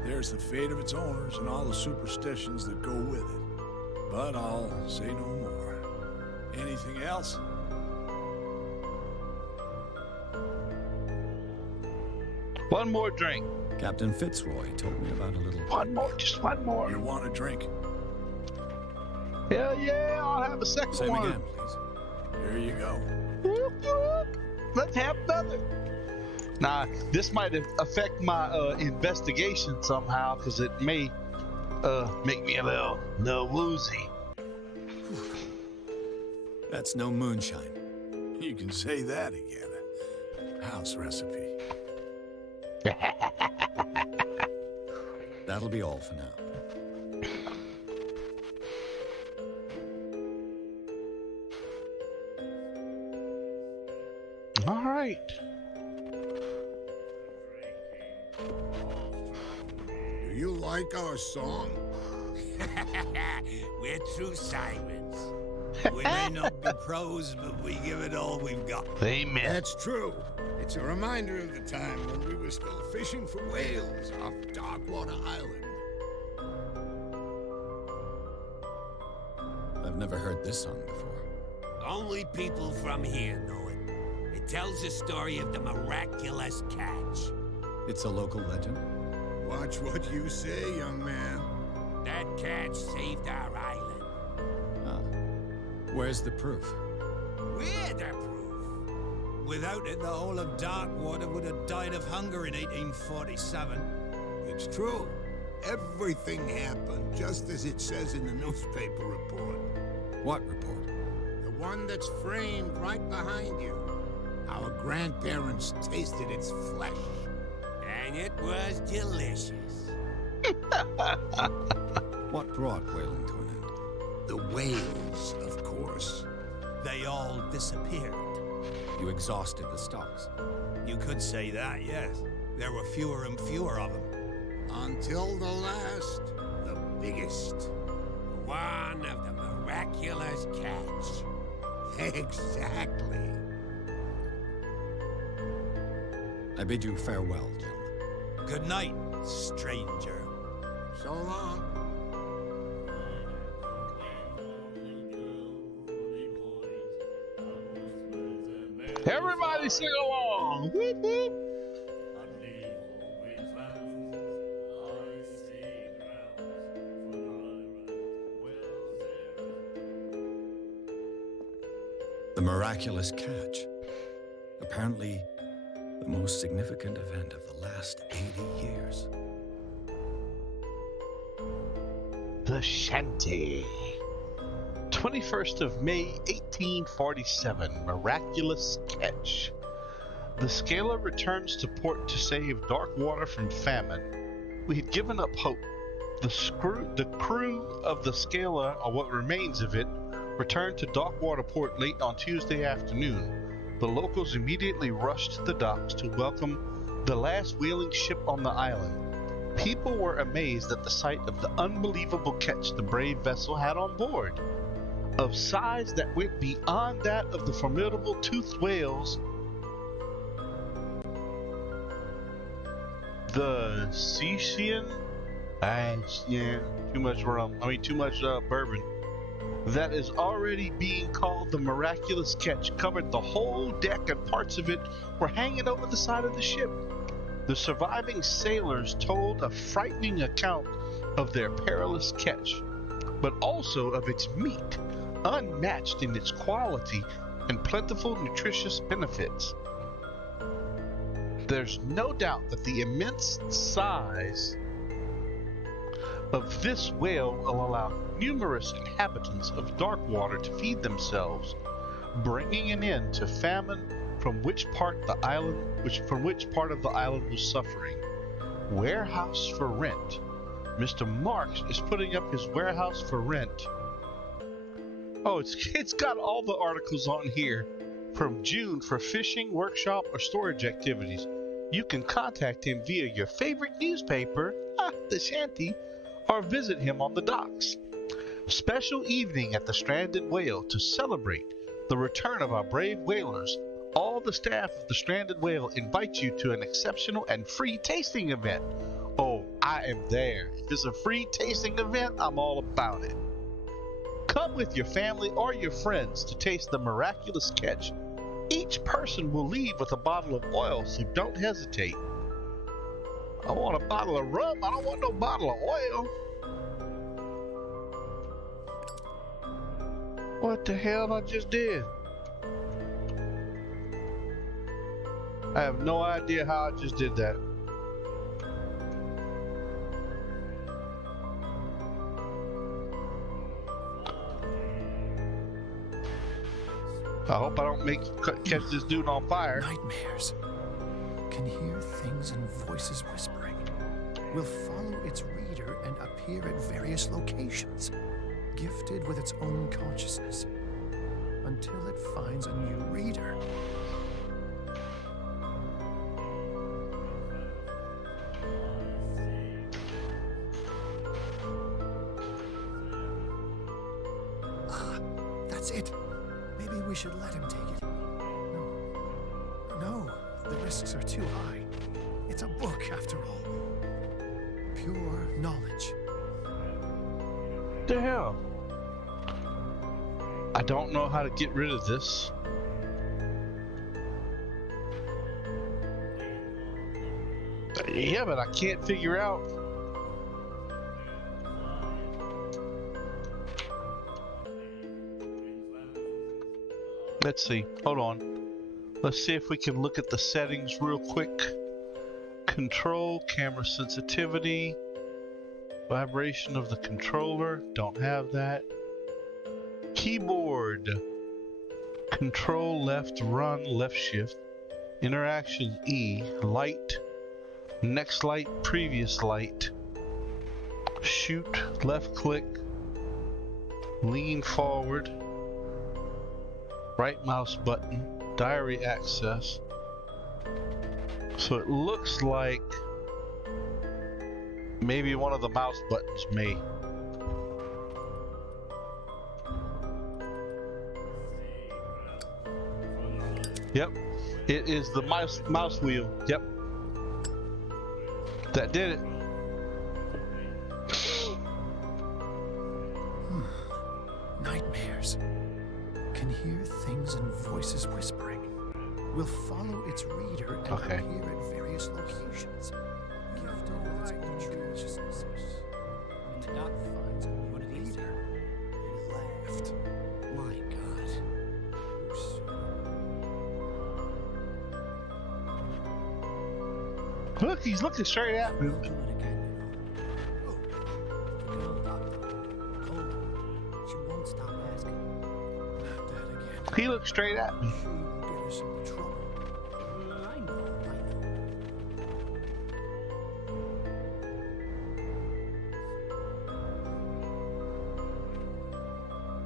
There's the fate of its owners and all the superstitions that go with it. But I'll say no more. Anything else? One more drink. Captain Fitzroy told me about a little... One more, just one more. You want a drink? Hell yeah, I'll have a second Same one. again, please. Here you go. Whoop, whoop. Let's have another. Now, this might affect my investigation somehow, because it may make me a little woozy. That's no moonshine. You can say that again. House recipe. That'll be all for now. All right. Do you like our song? We're true Simons. We may not be pros, but we give it all we've got. Amen. That's true. It's a reminder of the time when we were still fishing for whales off Darkwater Island. I've never heard this song before. Only people from here know it. It tells the story of the miraculous catch. It's a local legend? Watch what you say, young man. That catch saved our island. Where's the proof? We're the proof. Without it, the whole of Darkwater would have died of hunger in 1847. It's true. Everything happened just as it says in the newspaper report. What report? The one that's framed right behind you. Our grandparents tasted its flesh. And it was delicious. What brought whaling to an end? The whales, of course. They all disappeared. You exhausted the stocks. You could say that, yes. There were fewer and fewer of them. Until the last, the biggest. One of the miraculous catch. Exactly. I bid you farewell, gentlemen. Good night, stranger. So long. Everybody sing along. Whoop, whoop. The miraculous catch. Apparently, the most significant event of the last 80 years. The Shanty. 21st of May, 1847. Miraculous catch. The Scaler returns to port to save Darkwater from famine. We had given up hope. The crew of the Scaler, or what remains of it, returned to Darkwater port late on Tuesday afternoon. The locals immediately rushed to the docks to welcome the last whaling ship on the island. People were amazed at the sight of the unbelievable catch the brave vessel had on board. Of size that went beyond that of the formidable toothed whales, the Cecian, too much rum. Too much bourbon. That is already being called the miraculous catch covered the whole deck, and parts of it were hanging over the side of the ship. The surviving sailors told a frightening account of their perilous catch, but also of its meat, unmatched in its quality and plentiful nutritious benefits. There's no doubt that the immense size of this whale will allow numerous inhabitants of Darkwater to feed themselves, bringing an end to famine from which part of the island was suffering. Warehouse for rent. Mr. Marks is putting up his warehouse for rent. Oh, it's got all the articles on here from June for fishing, workshop, or storage activities. You can contact him via your favorite newspaper, the Shanty, or visit him on the docks. Special evening at the Stranded Whale to celebrate the return of our brave whalers. All the staff of the Stranded Whale invite you to an exceptional and free tasting event. Oh, I am there. If it's a free tasting event, I'm all about it. Come with your family or your friends to taste the miraculous catch. Each person will leave with a bottle of oil, so don't hesitate. I want a bottle of rum. I don't want no bottle of oil. What the hell I just did? I have no idea how I just did that. I hope I don't catch this dude on fire. Nightmares. Can hear things and voices whispering. Will follow its reader and appear at various locations, gifted with its own consciousness, until it finds a new reader. That's it. Maybe we should let him take it. No, the risks are too high. It's a book, after all. Pure knowledge. The hell? I don't know how to get rid of this. Yeah, but I can't figure out. Let's see. Hold on. Let's see if we can look at the settings real quick. Control, camera sensitivity, vibration of the controller. Don't have that. Keyboard. Control left, run, left shift. Interaction E. Light. Next light, previous light. Shoot, left click. Lean forward. Right mouse button. Diary access. So it looks like maybe one of the mouse buttons may. Yep, it is the mouse wheel. Yep, that did it. Nightmares. Can hear things and voices whispering. Will follow its reader and Okay. appear at various locations. Gifted with its own consciousness. And the doc Finds a What did he say? reader. He laughed. My God. Look, he's looking straight at me. We'll do it again, you know. The girl doctor. Cold. She won't stop asking. Not that again. He looked straight at me. She will get us into trouble. I know.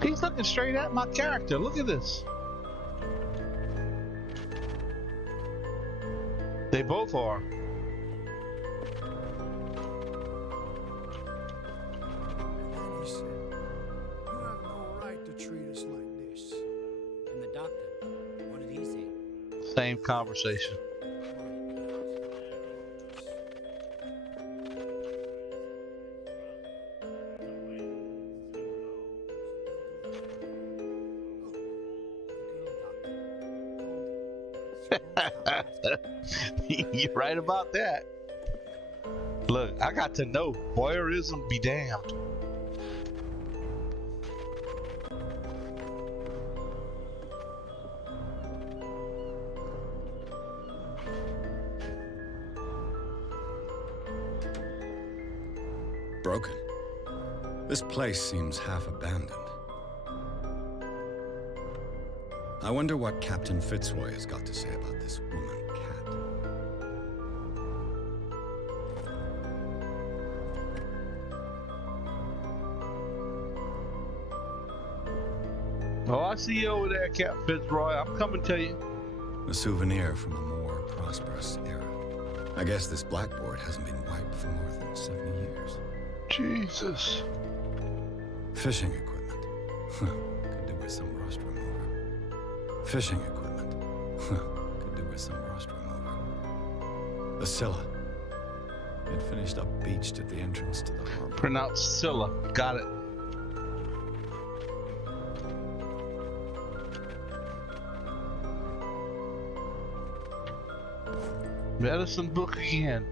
He's looking straight at my character. Look at this. They both are. And then he said, "You have no right to treat us like this." And the doctor, what did he say? Same conversation. You're right about that. Look, I got to know. Voyeurism be damned. Broken. This place seems half abandoned. I wonder what Captain Fitzroy has got to say about this woman cat. Oh, I see you over there, Captain Fitzroy. I'm coming to you. A souvenir from a more prosperous era. I guess this blackboard hasn't been wiped for more than 70 years. Jesus. Fishing equipment. Could do with some rust remover. Fishing equipment. Could do with some rust remover. A Scylla. It finished up beached at the entrance to the harbor. Pronounced Scylla. Got it. Medicine book again.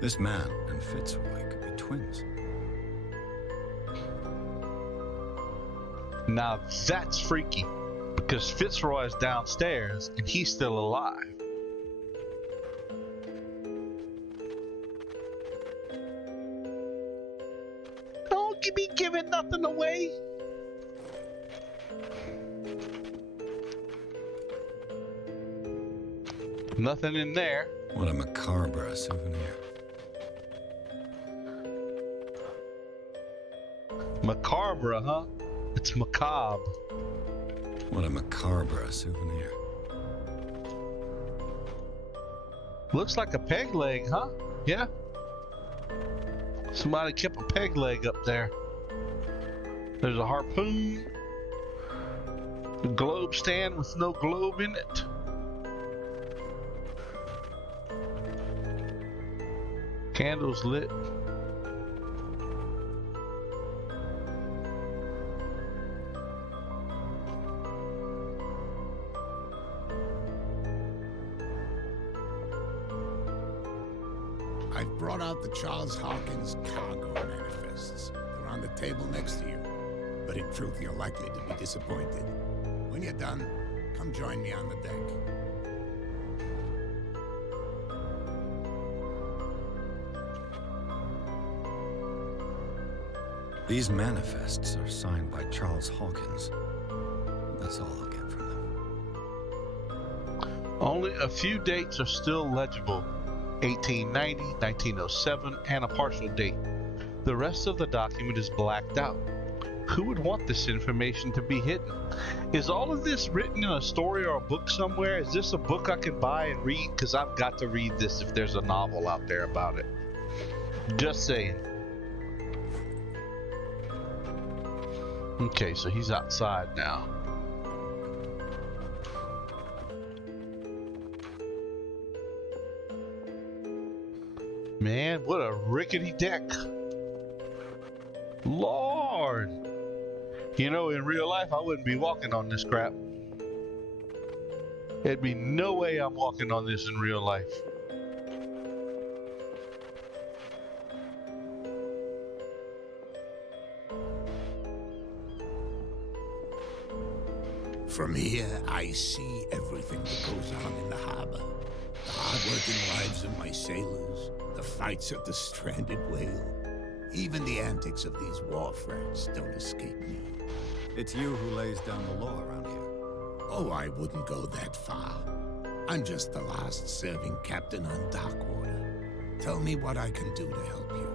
This man and Fitzroy could be twins. Now that's freaky, because Fitzroy's downstairs and he's still alive. Don't be giving nothing away. Nothing in there. What a macabre souvenir. Macabre, huh? It's macabre. What a macabre souvenir. Looks like a peg leg, huh? Yeah. Somebody kept a peg leg up there. There's a harpoon. A globe stand with no globe in it. Candles lit. brought out the Charles Hawkins cargo manifests. They're on the table next to you. But in truth, you're likely to be disappointed. When you're done, come join me on the deck. These manifests are signed by Charles Hawkins. That's all I'll get from them. Only a few dates are still legible. 1890, 1907, and a partial date. The rest of the document is blacked out. Who would want this information to be hidden? Is all of this written in a story or a book somewhere? Is this a book I can buy and read? Because I've got to read this if there's a novel out there about it. Just saying. Okay, so he's outside now. Man, what a rickety deck. Lord! You know, in real life, I wouldn't be walking on this crap. There'd be no way I'm walking on this in real life. From here, I see everything that goes on in the harbor. The hard-working lives of my sailors, the fights of the stranded whale. Even the antics of these wharf rats don't escape me. It's you who lays down the law around here. Oh, I wouldn't go that far. I'm just the last serving captain on Darkwater. Tell me what I can do to help you.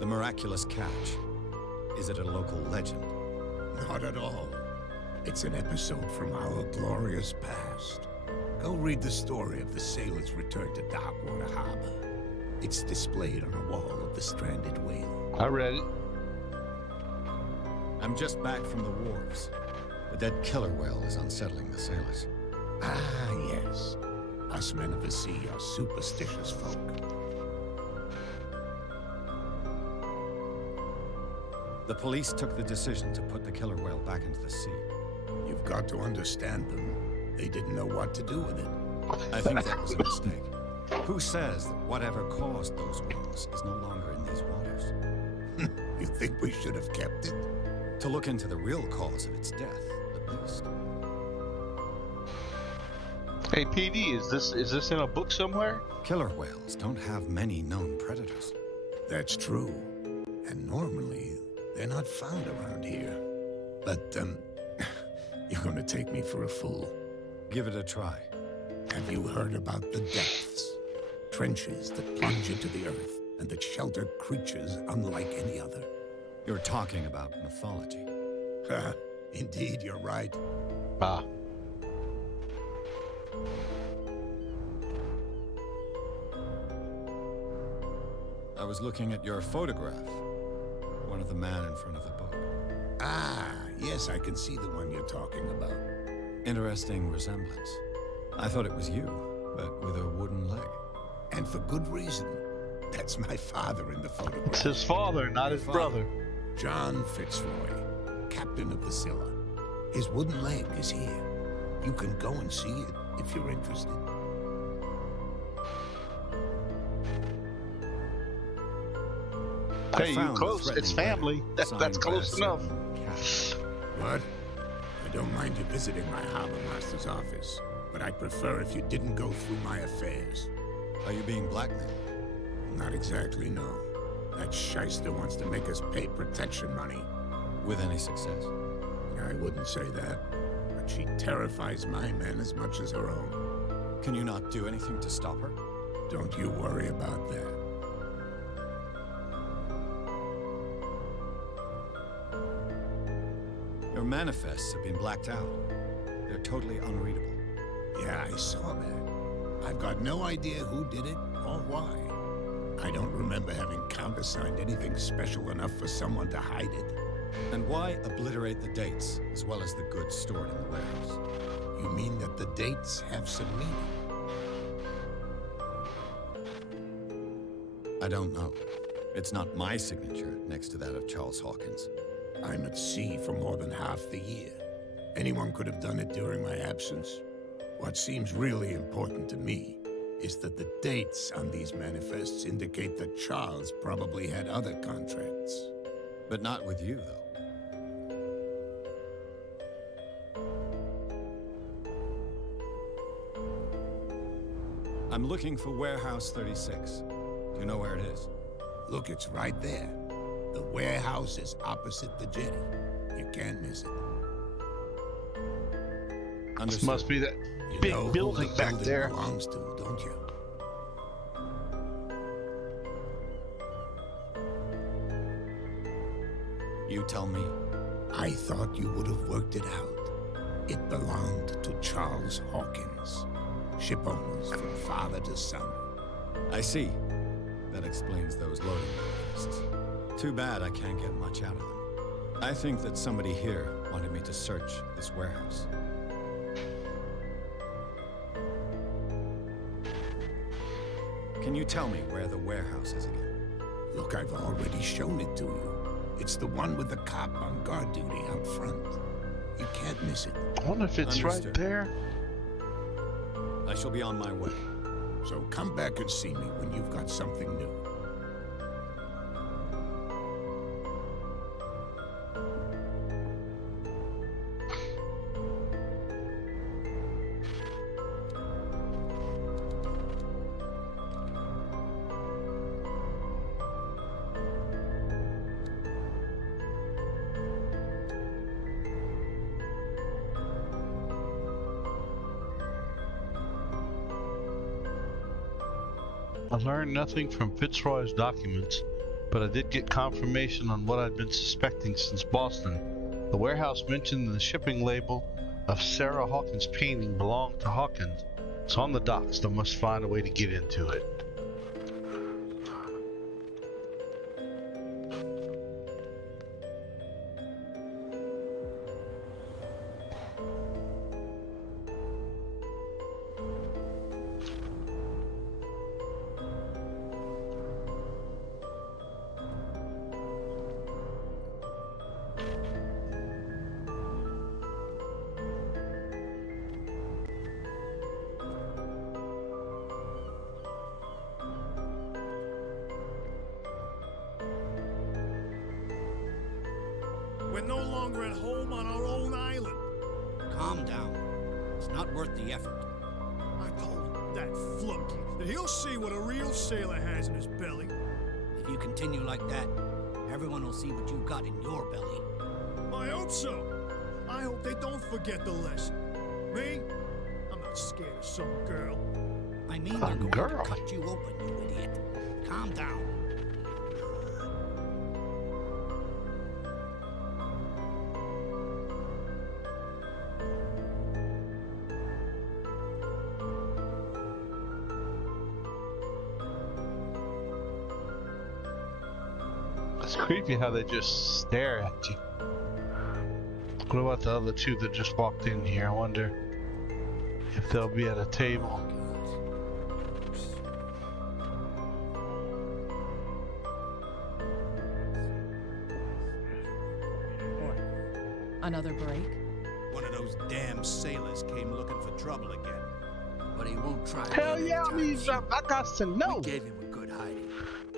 The miraculous catch. Is it a local legend? Not at all. It's an episode from our glorious past. Go read the story of the sailors' return to Darkwater Harbor. It's displayed on a wall of the stranded whale. I read it. I'm just back from the wharves. The dead killer whale is unsettling the sailors. Ah, yes. Us men of the sea are superstitious folk. The police took the decision to put the killer whale back into the sea. You've got to understand them. They didn't know what to do with it. I think that was a mistake. Who says that whatever caused those wounds is no longer in these waters? You think we should have kept it? To look into the real cause of its death, at least. Hey, PD, is this in a book somewhere? Killer whales don't have many known predators. That's true. And normally, they're not found around here. But, you're gonna take me for a fool. Give it a try. Have you heard about the depths? Trenches that plunge into the earth and that shelter creatures unlike any other. You're talking about mythology. Indeed, you're right. Ah. I was looking at your photograph. One of the man in front of the boat. Ah, yes, I can see the one you're talking about. Interesting resemblance. I thought it was you, but with a wooden leg. And for good reason. That's my father in the photograph. It's his father, not his brother. John Fitzroy, captain of the Scylla. His wooden leg is here. You can go and see it if you're interested. Hey, you close. It's family. That's close enough. What? I don't mind you visiting my harbor master's office, but I'd prefer if you didn't go through my affairs. Are you being blackmailed? Not exactly, no. That shyster wants to make us pay protection money. With any success? I wouldn't say that, but she terrifies my men as much as her own. Can you not do anything to stop her? Don't you worry about that. Your manifests have been blacked out. They're totally unreadable. Yeah, I saw that. I've got no idea who did it or why. I don't remember having countersigned anything special enough for someone to hide it. And why obliterate the dates, as well as the goods stored in the warehouse? You mean that the dates have some meaning? I don't know. It's not my signature next to that of Charles Hawkins. I'm at sea for more than half the year. Anyone could have done it during my absence. What seems really important to me is that the dates on these manifests indicate that Charles probably had other contracts. But not with you, though. I'm looking for Warehouse 36. Do you know where it is? Look, it's right there. The warehouse is opposite the jetty. You can't miss it. This Understood. must be that You big know who building the back building there. belongs to, don't you? You tell me. I thought you would have worked it out. It belonged to Charles Hawkins. Ship owners from father to son. I see. That explains those loading manifests. Too bad I can't get much out of them. I think that somebody here wanted me to search this warehouse. Can you tell me where the warehouse is again? Look, I've already shown it to you. It's the one with the cop on guard duty out front. You can't miss it. I wonder if it's right Understood. there. I shall be on my way. So come back and see me when you've got something new. I learned nothing from Fitzroy's documents, but I did get confirmation on what I'd been suspecting since Boston. The warehouse mentioned in the shipping label of Sarah Hawkins' painting belonged to Hawkins. It's on the docks. They must find a way to get into it. We're no longer at home on our own island. Calm down. It's not worth the effort. I told that flunky that he'll see what a real sailor has in his belly. If you continue like that, everyone will see what you've got in your belly. I hope so. I hope they don't forget the lesson. Me? I'm not scared of some girl. I mean, A they're going girl? to cut you open, you idiot. Calm down. It's creepy how they just stare at you. What about the other two that just walked in here? I wonder if they'll be at a table. Another break? One of those damn sailors came looking for trouble again. But he won't try Hell again yeah, anytime I got to know. We gave him a good hiding.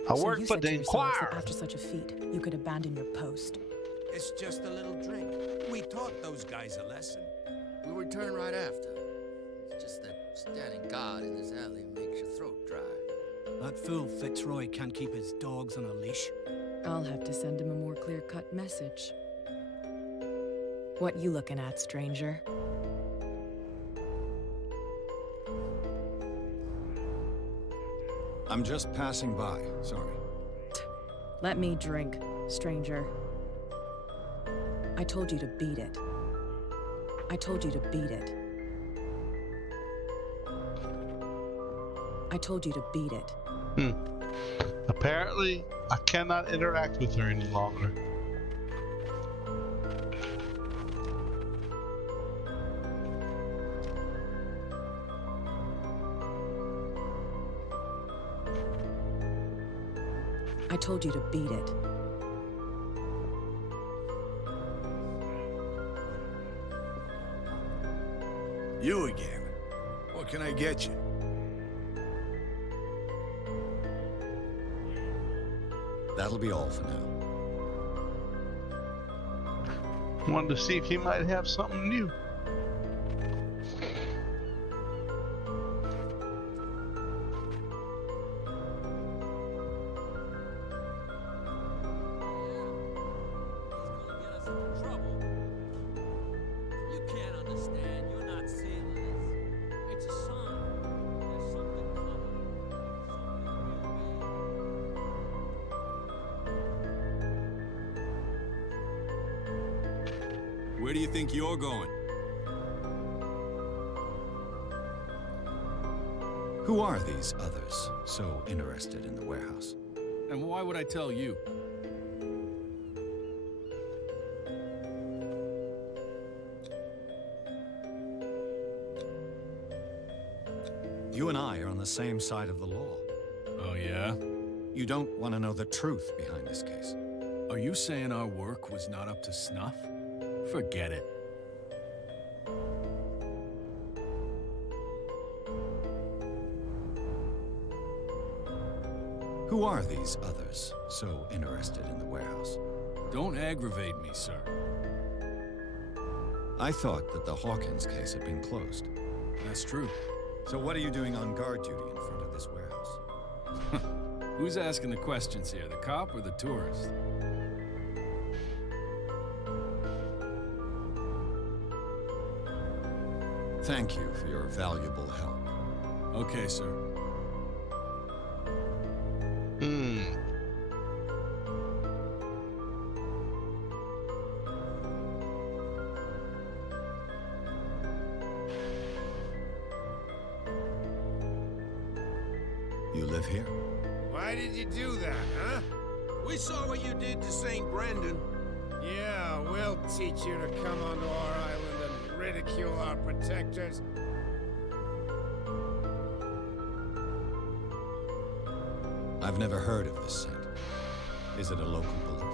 I So work you for said the to yourself that Inquirer. after such a feat, you could abandon your post. It's just a little drink. We taught those guys a lesson. We'll return right after. It's just that standing guard in this alley makes your throat dry. That fool Fitzroy can't keep his dogs on a leash. I'll have to send him a more clear-cut message. What you looking at, stranger? I'm just passing by. Sorry. Let me drink, stranger. I told you to beat it. I told you to beat it. I told you to beat it. Apparently, I cannot interact with her any longer. I told you to beat it. You again. What can I get you? That'll be all for now. Wanted to see if you might have something new. Where do you think you're going? Who are these others so interested in the warehouse? And why would I tell you? You and I are on the same side of the law. Oh, yeah? You don't want to know the truth behind this case. Are you saying our work was not up to snuff? Forget it. Who are these others so interested in the warehouse? Don't aggravate me, sir. I thought that the Hawkins case had been closed. That's true. So what are you doing on guard duty in front of this warehouse? Who's asking the questions here, the cop or the tourist? Thank you for your valuable help. Okay, sir. You live here? Why did you do that, huh? We saw what you did to St. Brendan. Yeah, we'll teach you to come onto our island and ridicule our protectors. I've never heard of this saint. Is it a local belief?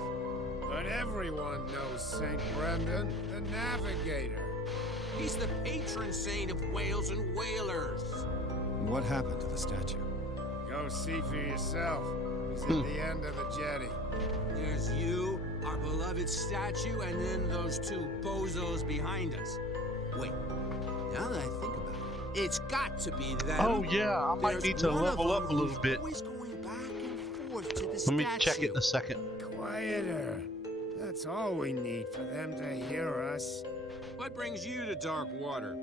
But everyone knows St. Brendan, the Navigator. He's the patron saint of whales and whalers. What happened to the statue? Go see for yourself. He's at the end of the jetty. There's you, our beloved statue, and then those two bozos behind us. Wait, now that I think about it, it's got to be them. Oh yeah, I might There's need to one of level them up a little who's bit. always going back and forth to the Let statue. me check it in a second. Quieter. That's all we need for them to hear us. What brings you to dark water?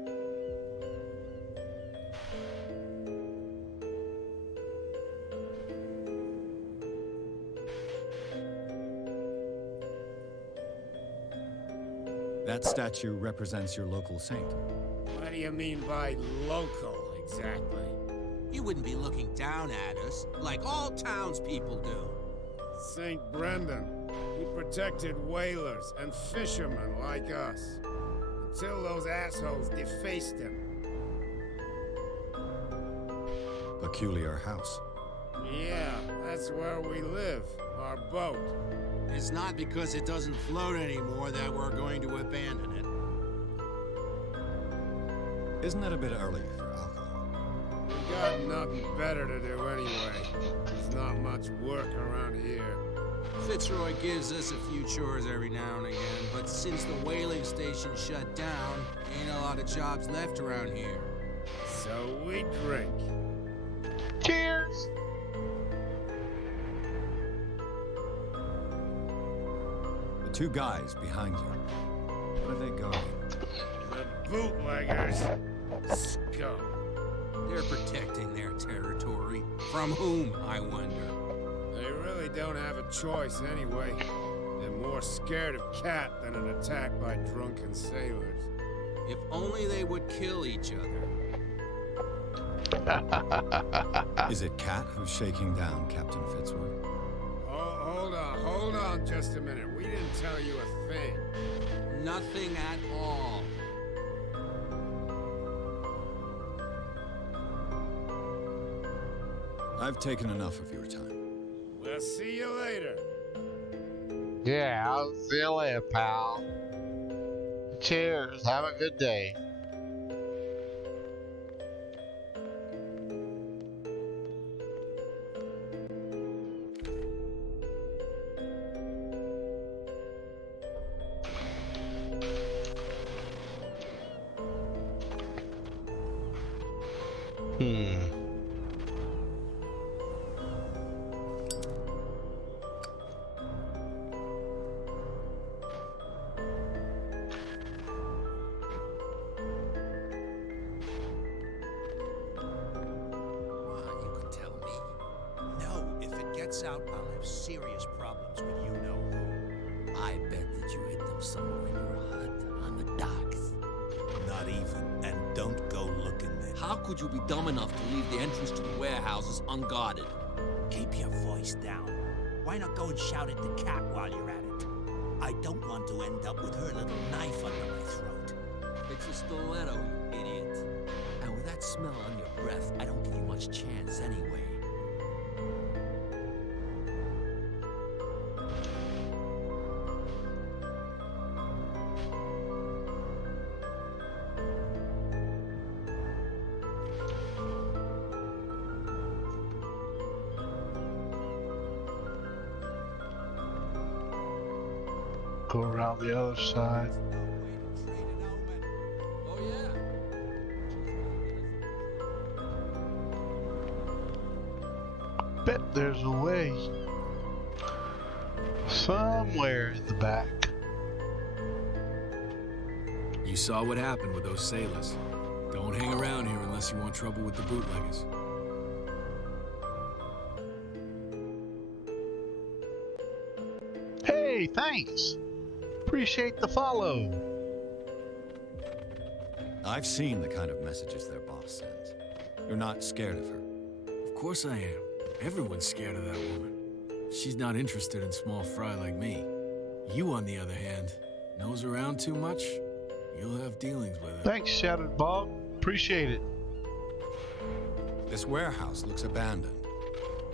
That statue represents your local saint. What do you mean by local, exactly? You wouldn't be looking down at us, like all townspeople do. St. Brendan. He protected whalers and fishermen like us. Until those assholes defaced him. Peculiar house. Yeah, that's where we live. Our boat. It's not because it doesn't float anymore that we're going to abandon it. Isn't it a bit early for alcohol? We got nothing better to do anyway. There's not much work around here. Fitzroy gives us a few chores every now and again, but since the whaling station shut down, ain't a lot of jobs left around here. So we drink. Cheers! The two guys behind you. What are they guarding? The bootleggers. Scum. They're protecting their territory. From whom, I wonder? They really don't have a choice anyway. They're more scared of Cat than an attack by drunken sailors. If only they would kill each other. Is it Cat who's shaking down Captain Fitzroy? Hold on just a minute. We didn't tell you a thing. Nothing at all. I've taken enough of your time. I'll see you later. Yeah, I'll see you later, pal. Cheers. Have a good day. You could tell me. No, if it gets out, I'll have serious problems with you know who. I bet that you hid them somewhere in your hut on the docks. Not even, and don't go looking there. How could you be dumb enough to leave the entrance to the warehouses unguarded? Keep your voice down. Why not go and shout at the cat while you're at it? I don't want to end up with her little knife under my throat. It's a stiletto, you idiot. And with that smell on your breath, I don't give you much chance anyway. Go around the other side. Oh, yeah. Bet there's a way. Somewhere in the back. You saw what happened with those sailors. Don't hang around here unless you want trouble with the bootleggers. Hey, thanks. Appreciate the follow. I've seen the kind of messages their boss sends. You're not scared of her. Of course I am. Everyone's scared of that woman. She's not interested in small fry like me. You, on the other hand, nose around too much, you'll have dealings with her. Thanks, Shattered Bob. Appreciate it. This warehouse looks abandoned.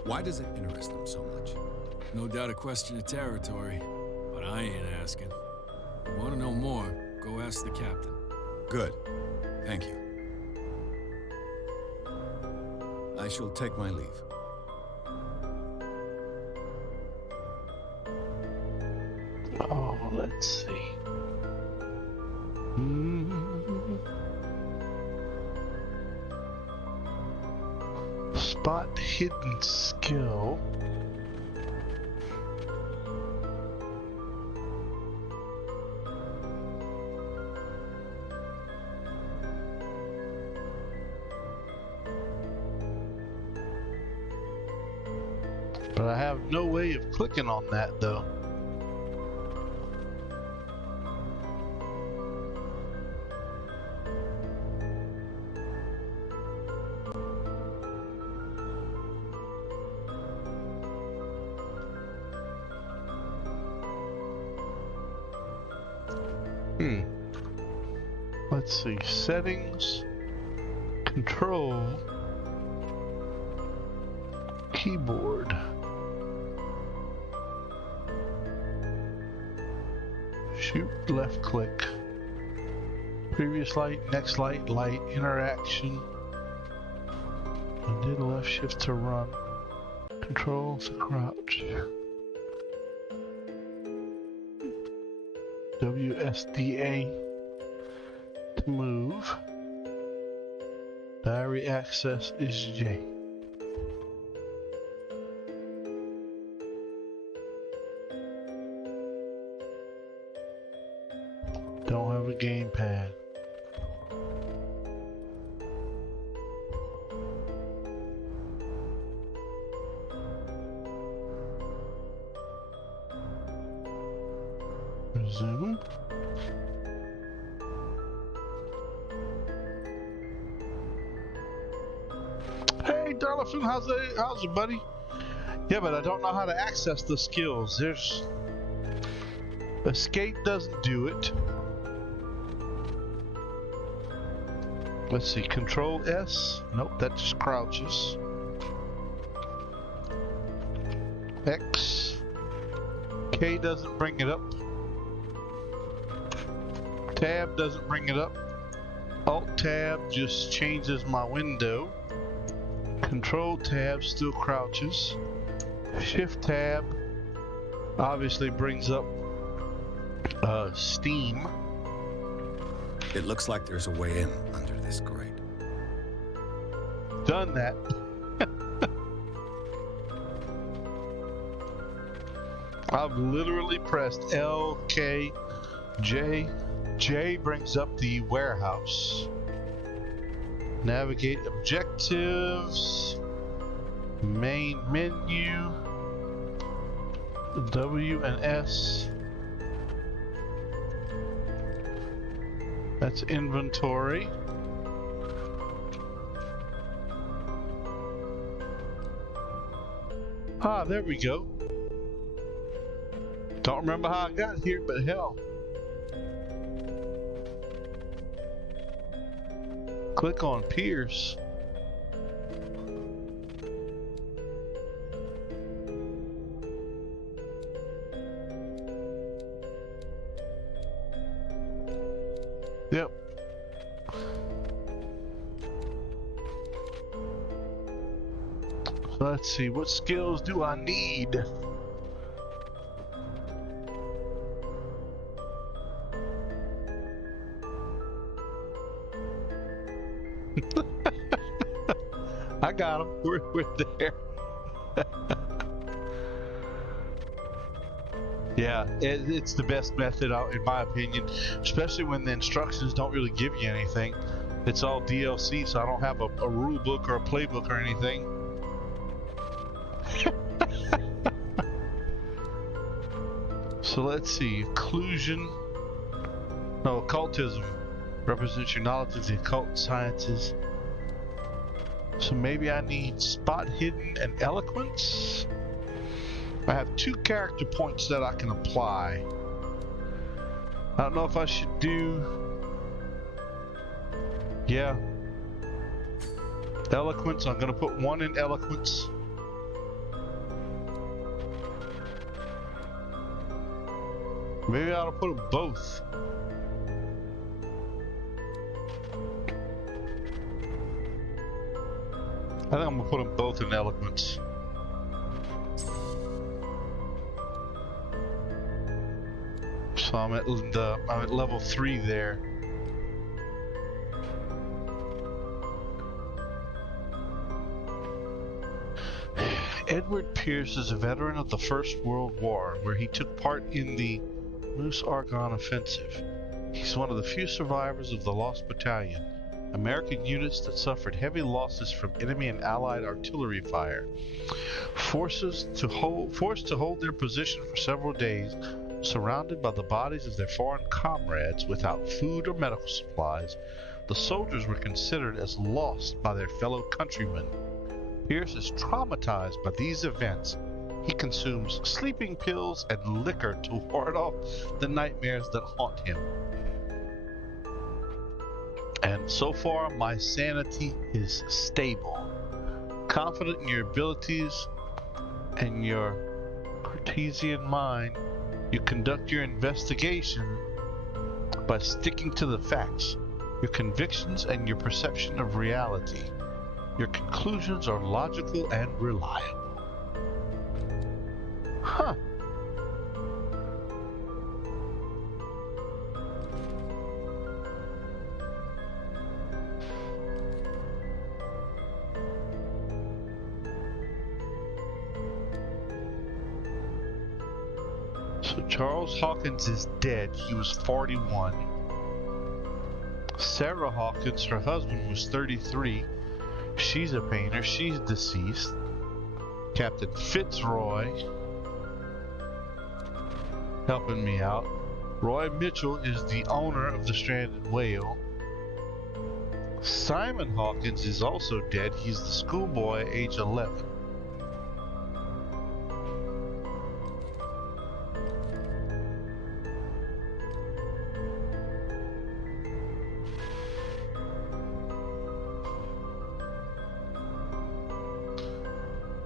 Why does it interest them so much? No doubt a question of territory, but I ain't asking. If you want to know more, go ask the captain. Good. Thank you. I shall take my leave. Oh, let's see. Spot hidden skill. But I have no way of clicking on that though. Let's see, settings, control, keyboard. Shoot, left click. Previous light, next light, light, interaction. And then left shift to run. Control to crouch. WSDA to move. Diary access is J. Don't have a gamepad. Resume. Hey, Darlafun, how's it, buddy? Yeah, but I don't know how to access the skills. There's escape doesn't do it. Let's see, Control S. Nope, that just crouches. X. K doesn't bring it up. Tab doesn't bring it up. Alt tab just changes my window. Control tab still crouches. Shift tab obviously brings up Steam. It looks like there's a way in under this grate. Done that. I've literally pressed L, K, J. J brings up the warehouse. Navigate objectives. Main menu. W and S. That's inventory. Ah, there we go. Don't remember how I got here, but hell. Click on Pierce. Yep. So let's see, what skills do I need? I got them. We're there. Yeah, it's the best method in my opinion, especially when the instructions don't really give you anything. It's all DLC, so I don't have a rule book or a playbook or anything. So let's see, occultism represents your knowledge of the occult sciences. So maybe I need spot hidden and eloquence. I have 2 character points that I can apply. I don't know if I should do... Yeah. Eloquence, I'm gonna put 1 in eloquence. Maybe I ought to put them both. I think I'm gonna put them both in eloquence. So I'm at level 3 there. Edward Pierce is a veteran of the First World War, where he took part in the Moose Argonne Offensive. He's one of the few survivors of the Lost Battalion, American units that suffered heavy losses from enemy and allied artillery fire. Forced to hold their position for several days, surrounded by the bodies of their foreign comrades without food or medical supplies, the soldiers were considered as lost by their fellow countrymen. Pierce is traumatized by these events. He consumes sleeping pills and liquor to ward off the nightmares that haunt him. And so far, my sanity is stable. Confident in your abilities and your Cartesian mind, you conduct your investigation by sticking to the facts, your convictions, and your perception of reality. Your conclusions are logical and reliable. Huh. So Charles Hawkins is dead. He was 41. Sarah Hawkins, her husband, was 33. She's a painter. She's deceased. Captain Fitzroy helping me out. Roy Mitchell is the owner of the stranded whale. Simon Hawkins is also dead. He's the schoolboy, age 11.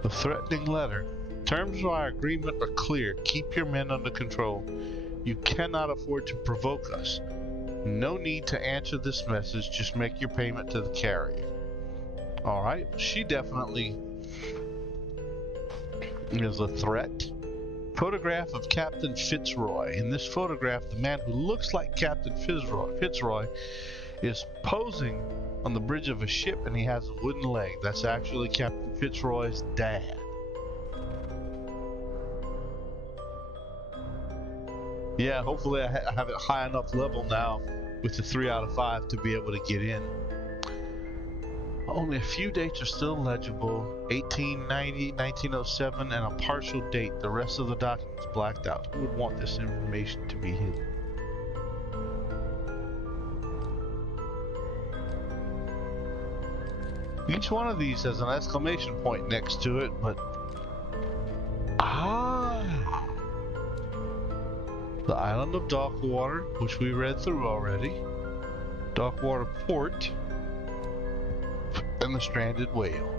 The threatening letter. Terms of our agreement are clear. Keep your men under control. You cannot afford to provoke us. No need to answer this message. Just make your payment to the carrier. Alright, she definitely is a threat. Photograph of Captain Fitzroy. In this photograph, the man who looks like Captain Fitzroy is posing on the bridge of a ship, and he has a wooden leg. That's actually Captain Fitzroy's dad. Yeah, hopefully I have it high enough level now with the 3 out of 5 to be able to get in. Only a few dates are still legible. 1890, 1907, and a partial date. The rest of the documents blacked out. Who would want this information to be hidden? Each one of these has an exclamation point next to it, but... The island of Darkwater, which we read through already. Darkwater Port. And the stranded whale.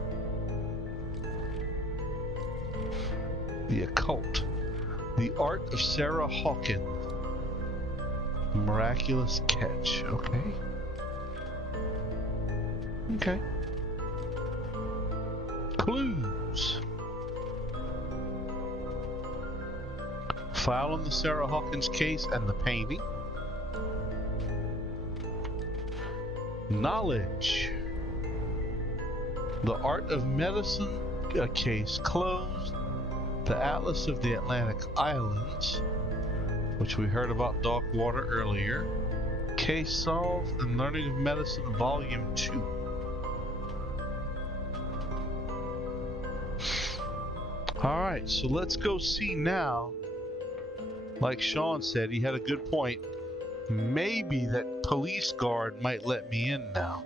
The occult. The art of Sarah Hawkins. Miraculous catch. Okay. Okay. Clues. File on the Sarah Hawkins case and the painting. Knowledge. The Art of Medicine, a case closed. The Atlas of the Atlantic Islands, which we heard about Darkwater earlier. Case solved, and Learning of Medicine, Volume 2. Alright, so let's go see now. Like Sean said, he had a good point. Maybe that police guard might let me in now.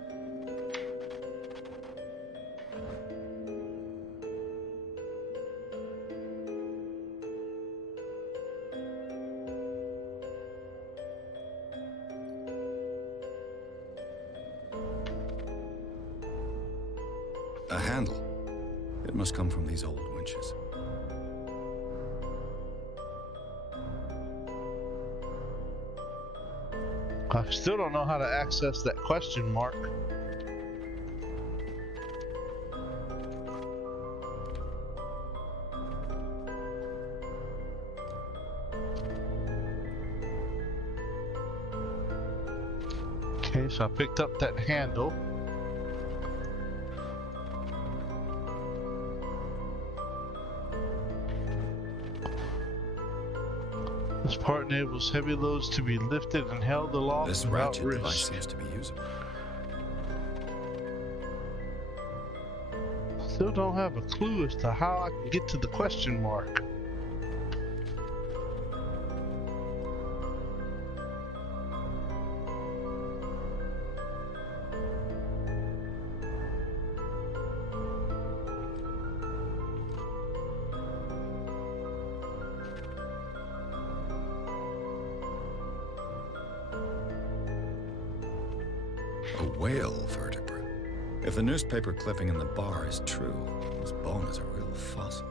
A handle. It must come from these old winches. I still don't know how to access that question mark. Okay, so I picked up that handle. This part enables heavy loads to be lifted and held aloft This without ratchet device risk. seems to be usable. Still don't have a clue as to how I can get to the question mark. A whale vertebra. If the newspaper clipping in the bar is true, this bone is a real fossil.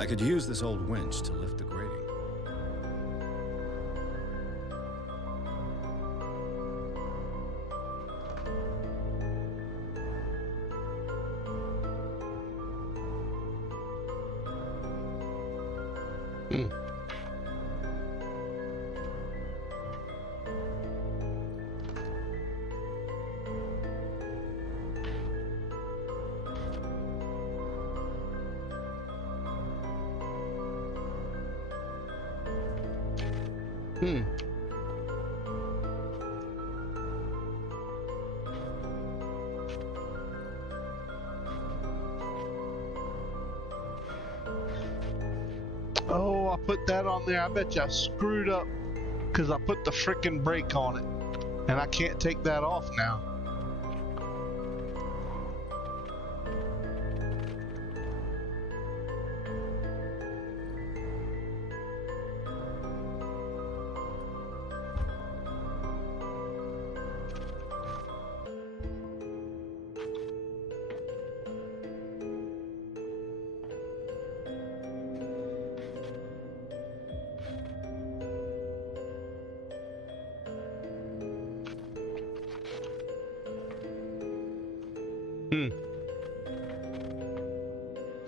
I could use this old winch to lift the grating. Hmm. Hmm. Oh, I put that on there. I bet you I screwed up because I put the frickin' brake on it. And I can't take that off now. Hmm.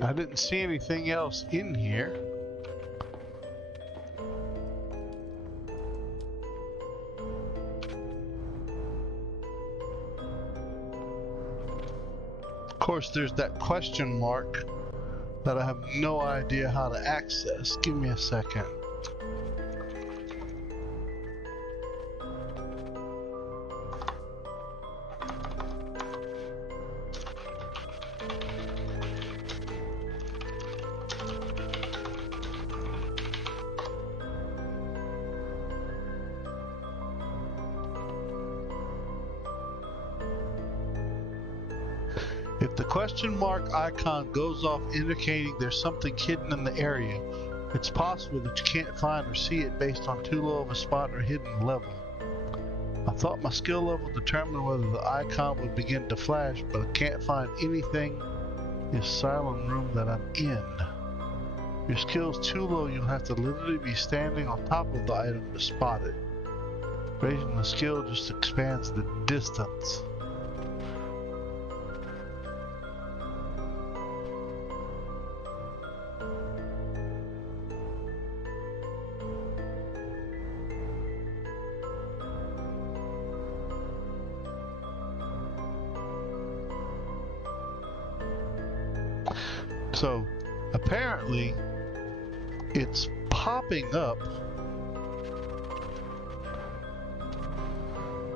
I didn't see anything else in here. Of course, there's that question mark that I have no idea how to access. Give me a second. If the question mark icon goes off indicating there's something hidden in the area, it's possible that you can't find or see it based on too low of a spot or hidden level. I thought my skill level determined whether the icon would begin to flash, but I can't find anything in the asylum room that I'm in. Your skill's too low, you'll have to literally be standing on top of the item to spot it. Raising the skill just expands the distance. So, apparently, it's popping up,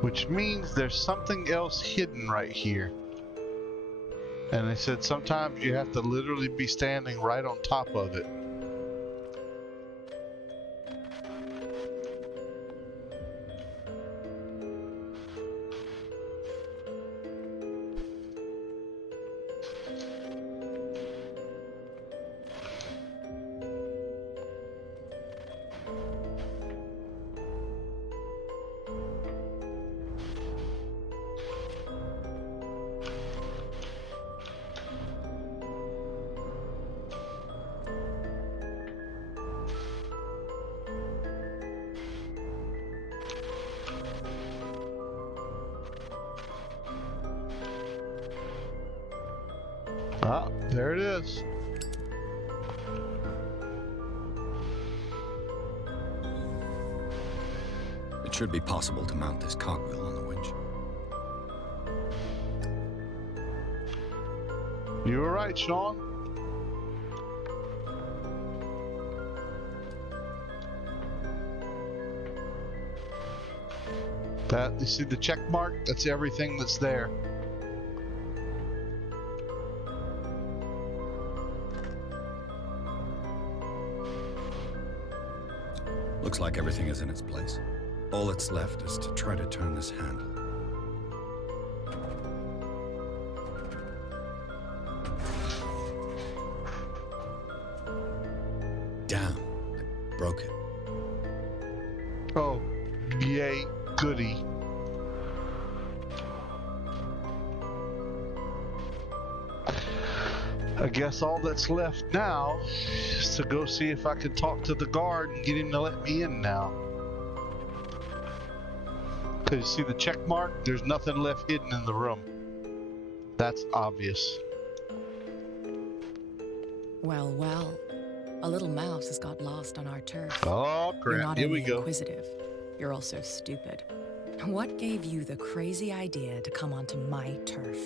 which means there's something else hidden right here. And they said sometimes you have to literally be standing right on top of it. Ah, there it is. It should be possible to mount this cogwheel on the winch. You were right, Sean. That, you see the check mark? That's everything that's there. Looks like everything is in its place. All that's left is to try to turn this handle. Damn, I broke it. Oh, yay, goody. I guess all that's left now is to go see if I can talk to the guard and get him to let me in now. Because you see the check mark? There's nothing left hidden in the room. That's obvious. Well, well. A little mouse has got lost on our turf. Oh, You're crap. not Here only we go. inquisitive, you're also stupid. What gave you the crazy idea to come onto my turf?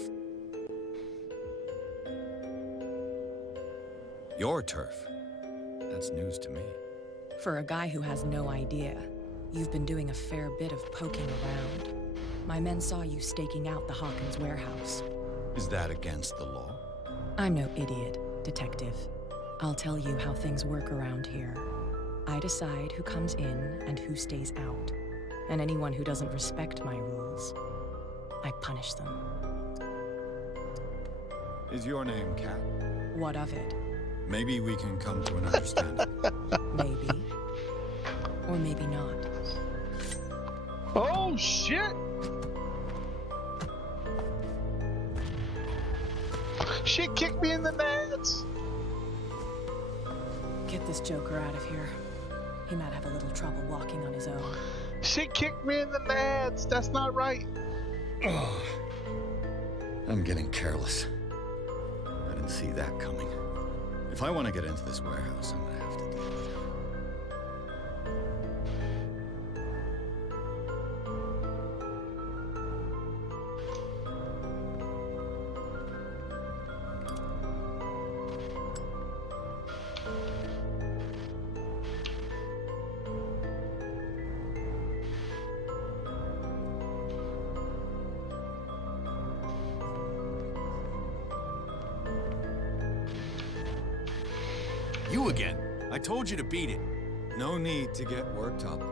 Your turf? That's news to me. For a guy who has no idea, you've been doing a fair bit of poking around. My men saw you staking out the Hawkins warehouse. Is that against the law? I'm no idiot, detective. I'll tell you how things work around here. I decide who comes in and who stays out. And anyone who doesn't respect my rules, I punish them. Is your name Cat? What of it? Maybe we can come to an understanding. Maybe. Or maybe not. Oh, shit! She kicked me in the nuts! Get this joker out of here. He might have a little trouble walking on his own. She kicked me in the nuts! That's not right! Oh, I'm getting careless. I didn't see that coming. If I want to get into this warehouse, I'm gonna have to deal with her. You again. I told you to beat it. No need to get worked up.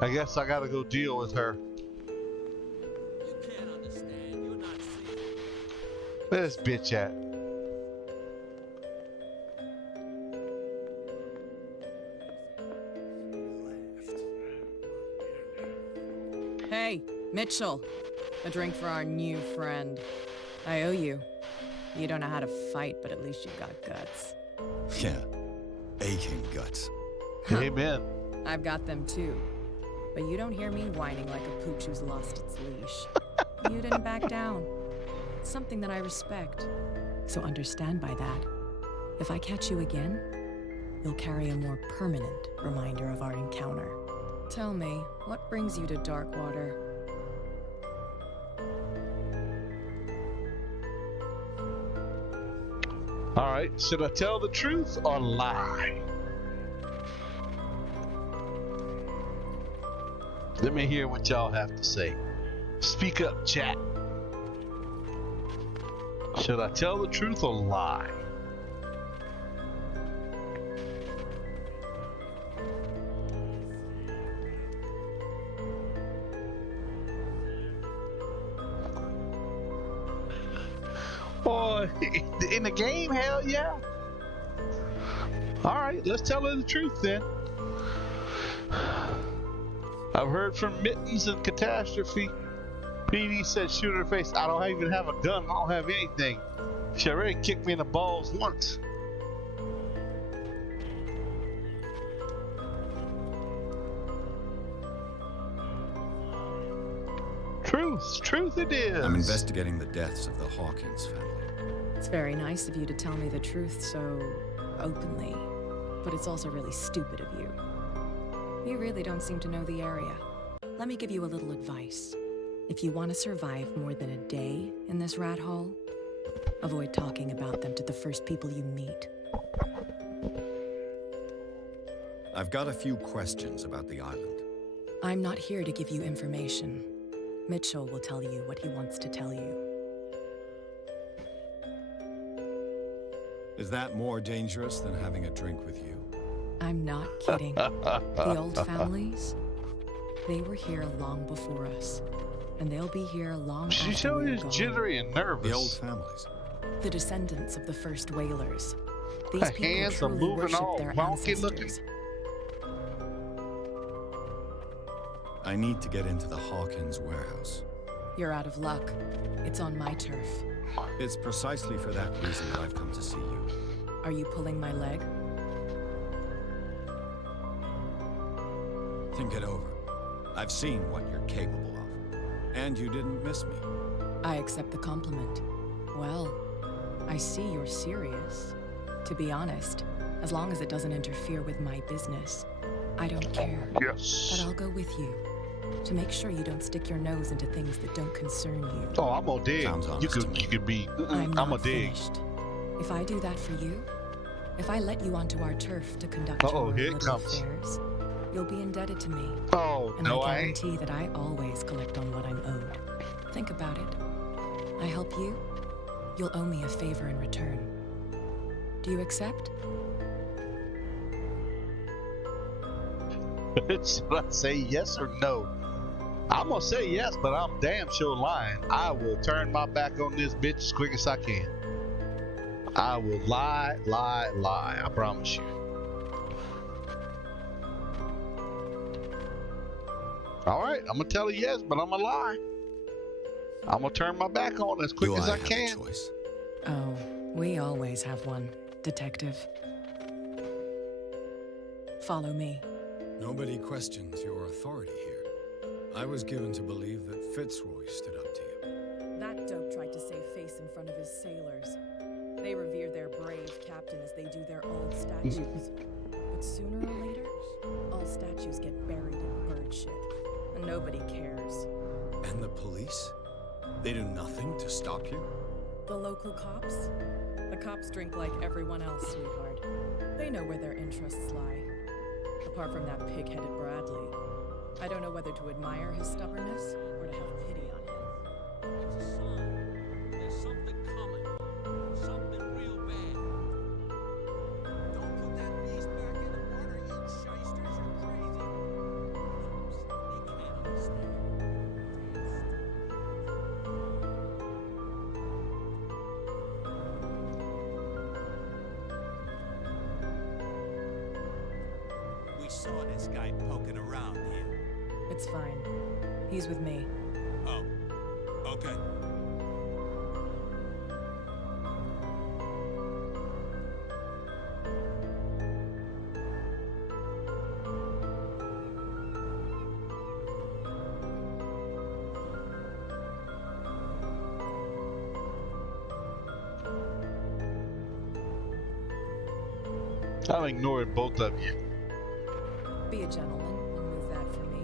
I guess I gotta go deal with her. You can't understand. You're not seeing. Where's this bitch at? Hey, Mitchell. A drink for our new friend. I owe you. You don't know how to fight, but at least you've got guts. Yeah, aching guts. Amen. I've got them too. But you don't hear me whining like a pooch who's lost its leash. You didn't back down. It's something that I respect. So understand by that, if I catch you again, you'll carry a more permanent reminder of our encounter. Tell me, what brings you to Darkwater? Alright, should I tell the truth or lie? Let me hear what y'all have to say. Speak up, chat. Should I tell the truth or lie? Boy, in the game, hell yeah. Alright, let's tell her the truth then. I've heard from Mittens and Catastrophe. PD said shoot her face. I don't even have a gun. I don't have anything. She already kicked me in the balls once. Truth it is. I'm investigating the deaths of the Hawkins family. It's very nice of you to tell me the truth so openly, but it's also really stupid of you. You really don't seem to know the area. Let me give you a little advice. If you want to survive more than a day in this rat hole, avoid talking about them to the first people you meet. I've got a few questions about the island. I'm not here to give you information. Mitchell will tell you what he wants to tell you. Is that more dangerous than having a drink with you? I'm not kidding. The old families, they were here long before us. And they'll be here long after She's so we're gone. jittery and nervous. The old families. The descendants of the first whalers. Her These people hands are truly moving worship all their wonky looking. ancestors. I need to get into the Hawkins warehouse. You're out of luck. It's on my turf. It's precisely for that reason that I've come to see you. Are you pulling my leg? Think it over. I've seen what you're capable of. And you didn't miss me. I accept the compliment. Well, I see you're serious. To be honest, as long as it doesn't interfere with my business, I don't care. Yes. But I'll go with you to make sure you don't stick your nose into things that don't concern you. Oh, I'm gonna dig. Sounds honest to me. You could be. I'm I'm not a dig. finished. If I do that for you, if I let you onto our turf to conduct Uh-oh, your here it little comes. affairs, you'll be indebted to me. Oh, And no, I I ain't. guarantee that I always collect on what I'm owed. Think about it. I help you, you'll owe me a favor in return. Do you accept? Should I say yes or no? I'm gonna say yes, but I'm damn sure lying. I will turn my back on this bitch as quick as I can. I will lie. I promise you. All right, I'm gonna tell her yes, but I'm gonna lie. I'm gonna turn my back on as quick Do as I have a can. choice? Oh, we always have one, Detective. Follow me. Nobody questions your authority here. I was given to believe that Fitzroy stood up to you. That dope tried to save face in front of his sailors. They revere their brave captain as they do their old statues. But sooner or later, all statues get buried in bird shit. And nobody cares. And the police? They do nothing to stop you? The local cops? The cops drink like everyone else, sweetheart. They know where their interests lie. Apart from that pig-headed Bradley. I don't know whether to admire his stubbornness or to have pity on him. It's a sign. There's something coming. Something real bad. Don't put that beast back in the water, you shysters. You're crazy. Cops, they can't understand. We saw this guy poking around here. It's fine. He's with me. Oh, okay. I'm ignoring both of you. Be a gentleman and move that for me.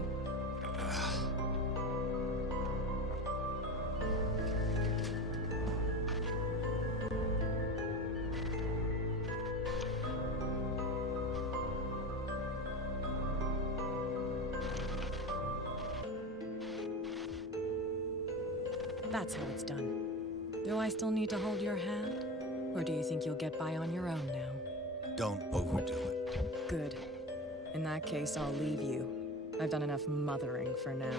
That's how it's done. Do I still need to hold your hand? Or do you think you'll get by on your own now? Don't overdo it. Good. In that case, I'll leave you. I've done enough mothering for now.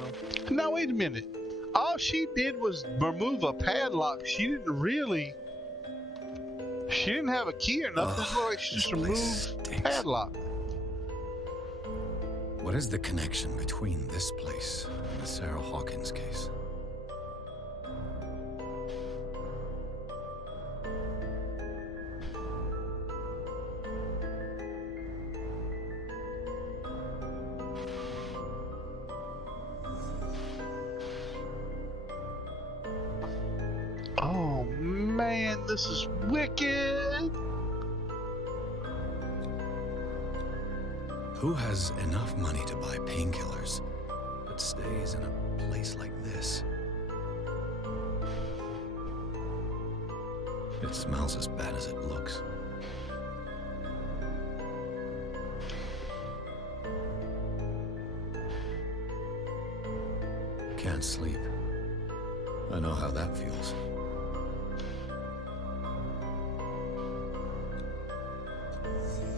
Now wait a minute. All she did was remove a padlock. She didn't really. She didn't have a key or nothing. Ugh, Like she just this place removed stinks. padlock. What is the connection between this place and the Sarah Hawkins case? Oh man, this is wicked. Who has enough money to buy painkillers, but stays in a place like this? It smells as bad as it looks. Can't sleep. I know how that feels.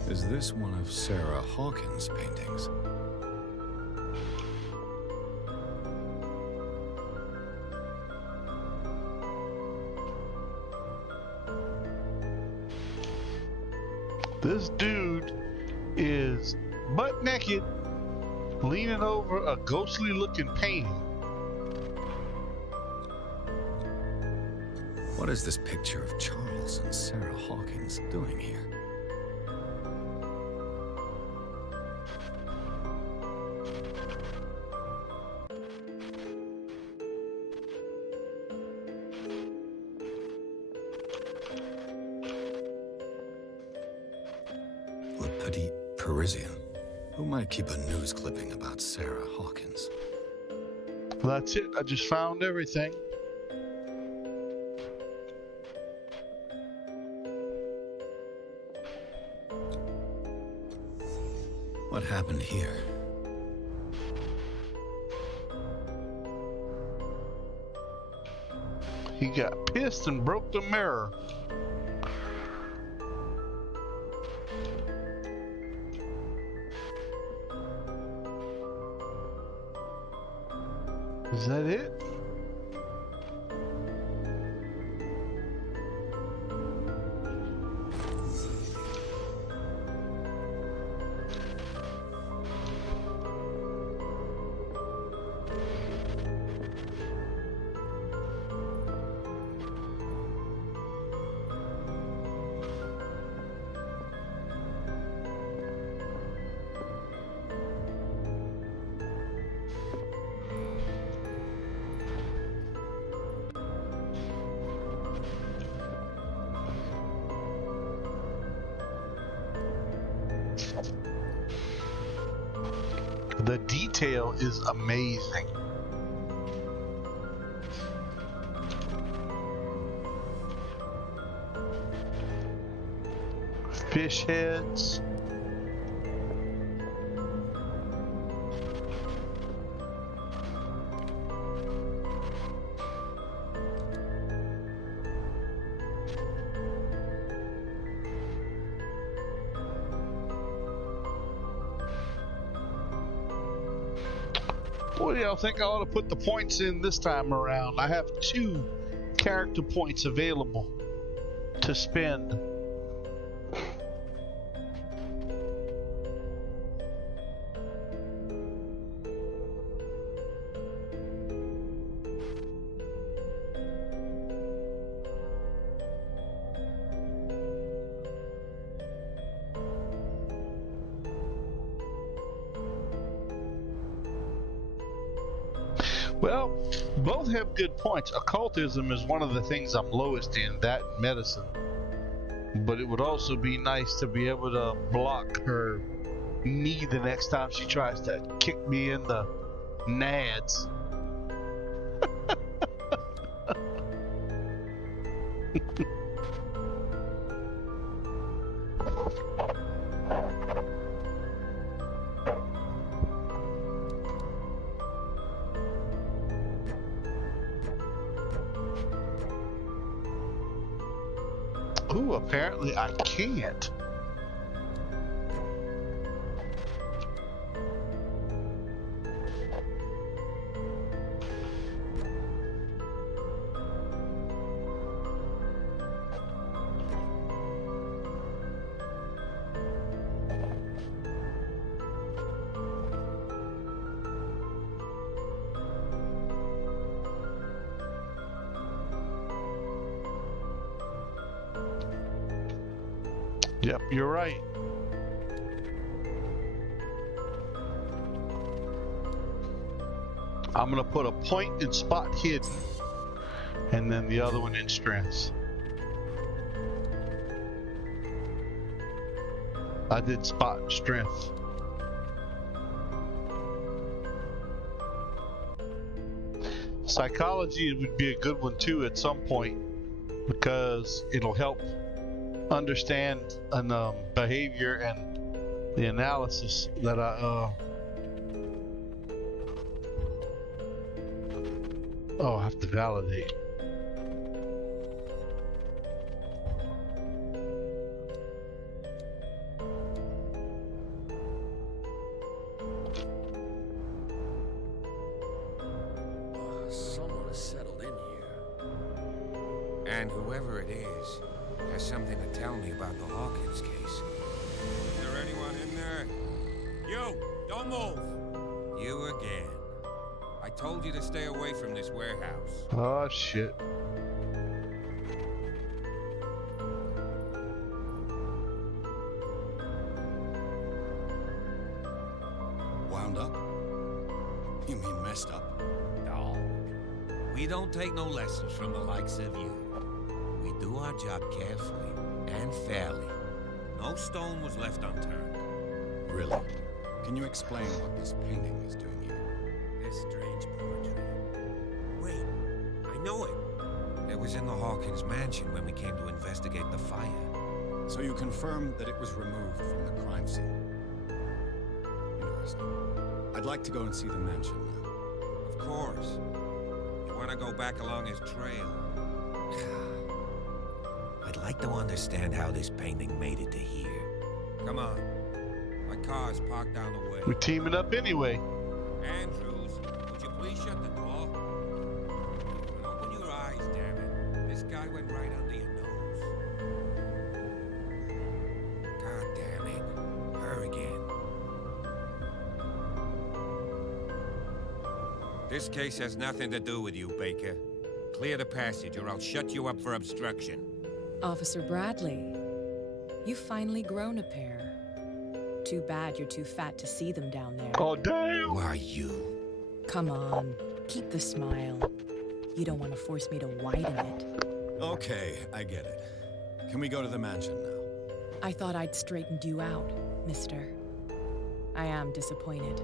Is this one of Sarah Hawkins' paintings? This dude is butt naked, leaning over a ghostly looking painting. What is this picture of Charles and Sarah Hawkins doing here? petite Parisian who might keep a news clipping about Sarah Hawkins. That's it. I just found everything. What happened here? He got pissed and broke the mirror. Is that it? The detail is amazing. Fish heads. What do y'all think I ought to put the points in this time around? I have 2 character points available to spend. Well, both have good points. Occultism is one of the things I'm lowest in, that and medicine. But it would also be nice to be able to block her knee the next time she tries to kick me in the nads. Ooh, apparently I can't. Yep, you're right. I'm gonna put a point in spot hidden and then the other one in strength. I did spot and strength. Psychology would be a good one too at some point because it'll help understand behavior and the analysis that I I have to validate. Someone has settled in here. And whoever it is has something to tell me about the Hawkins case. Is there anyone in there? You! Don't move! You again. I told you to stay away from this warehouse. Oh shit. Wound up? You mean messed up? No. We don't take no lessons from the likes of you. We do our job carefully and fairly. No stone was left unturned. Really? Can you explain what this painting is doing here? This strange portrait. Wait, I know it. It was in the Hawkins mansion when we came to investigate the fire. So you confirm that it was removed from the crime scene? Interesting. I'd like to go and see the mansion now. Of course. You want to go back along his trail? I'd like to understand how this painting made it to here. Come on. My car's parked down the way. We're teaming up anyway. Andrews, would you please shut the door? And open your eyes, damn it. This guy went right under your nose. God damn it. Her again. This case has nothing to do with you, Baker. Clear the passage or I'll shut you up for obstruction. Officer Bradley, you've finally grown a pair. Too bad you're too fat to see them down there. Oh, damn! Who are you? Come on, keep the smile. You don't want to force me to widen it. Okay, I get it. Can we go to the mansion now? I thought I'd straightened you out, mister. I am disappointed,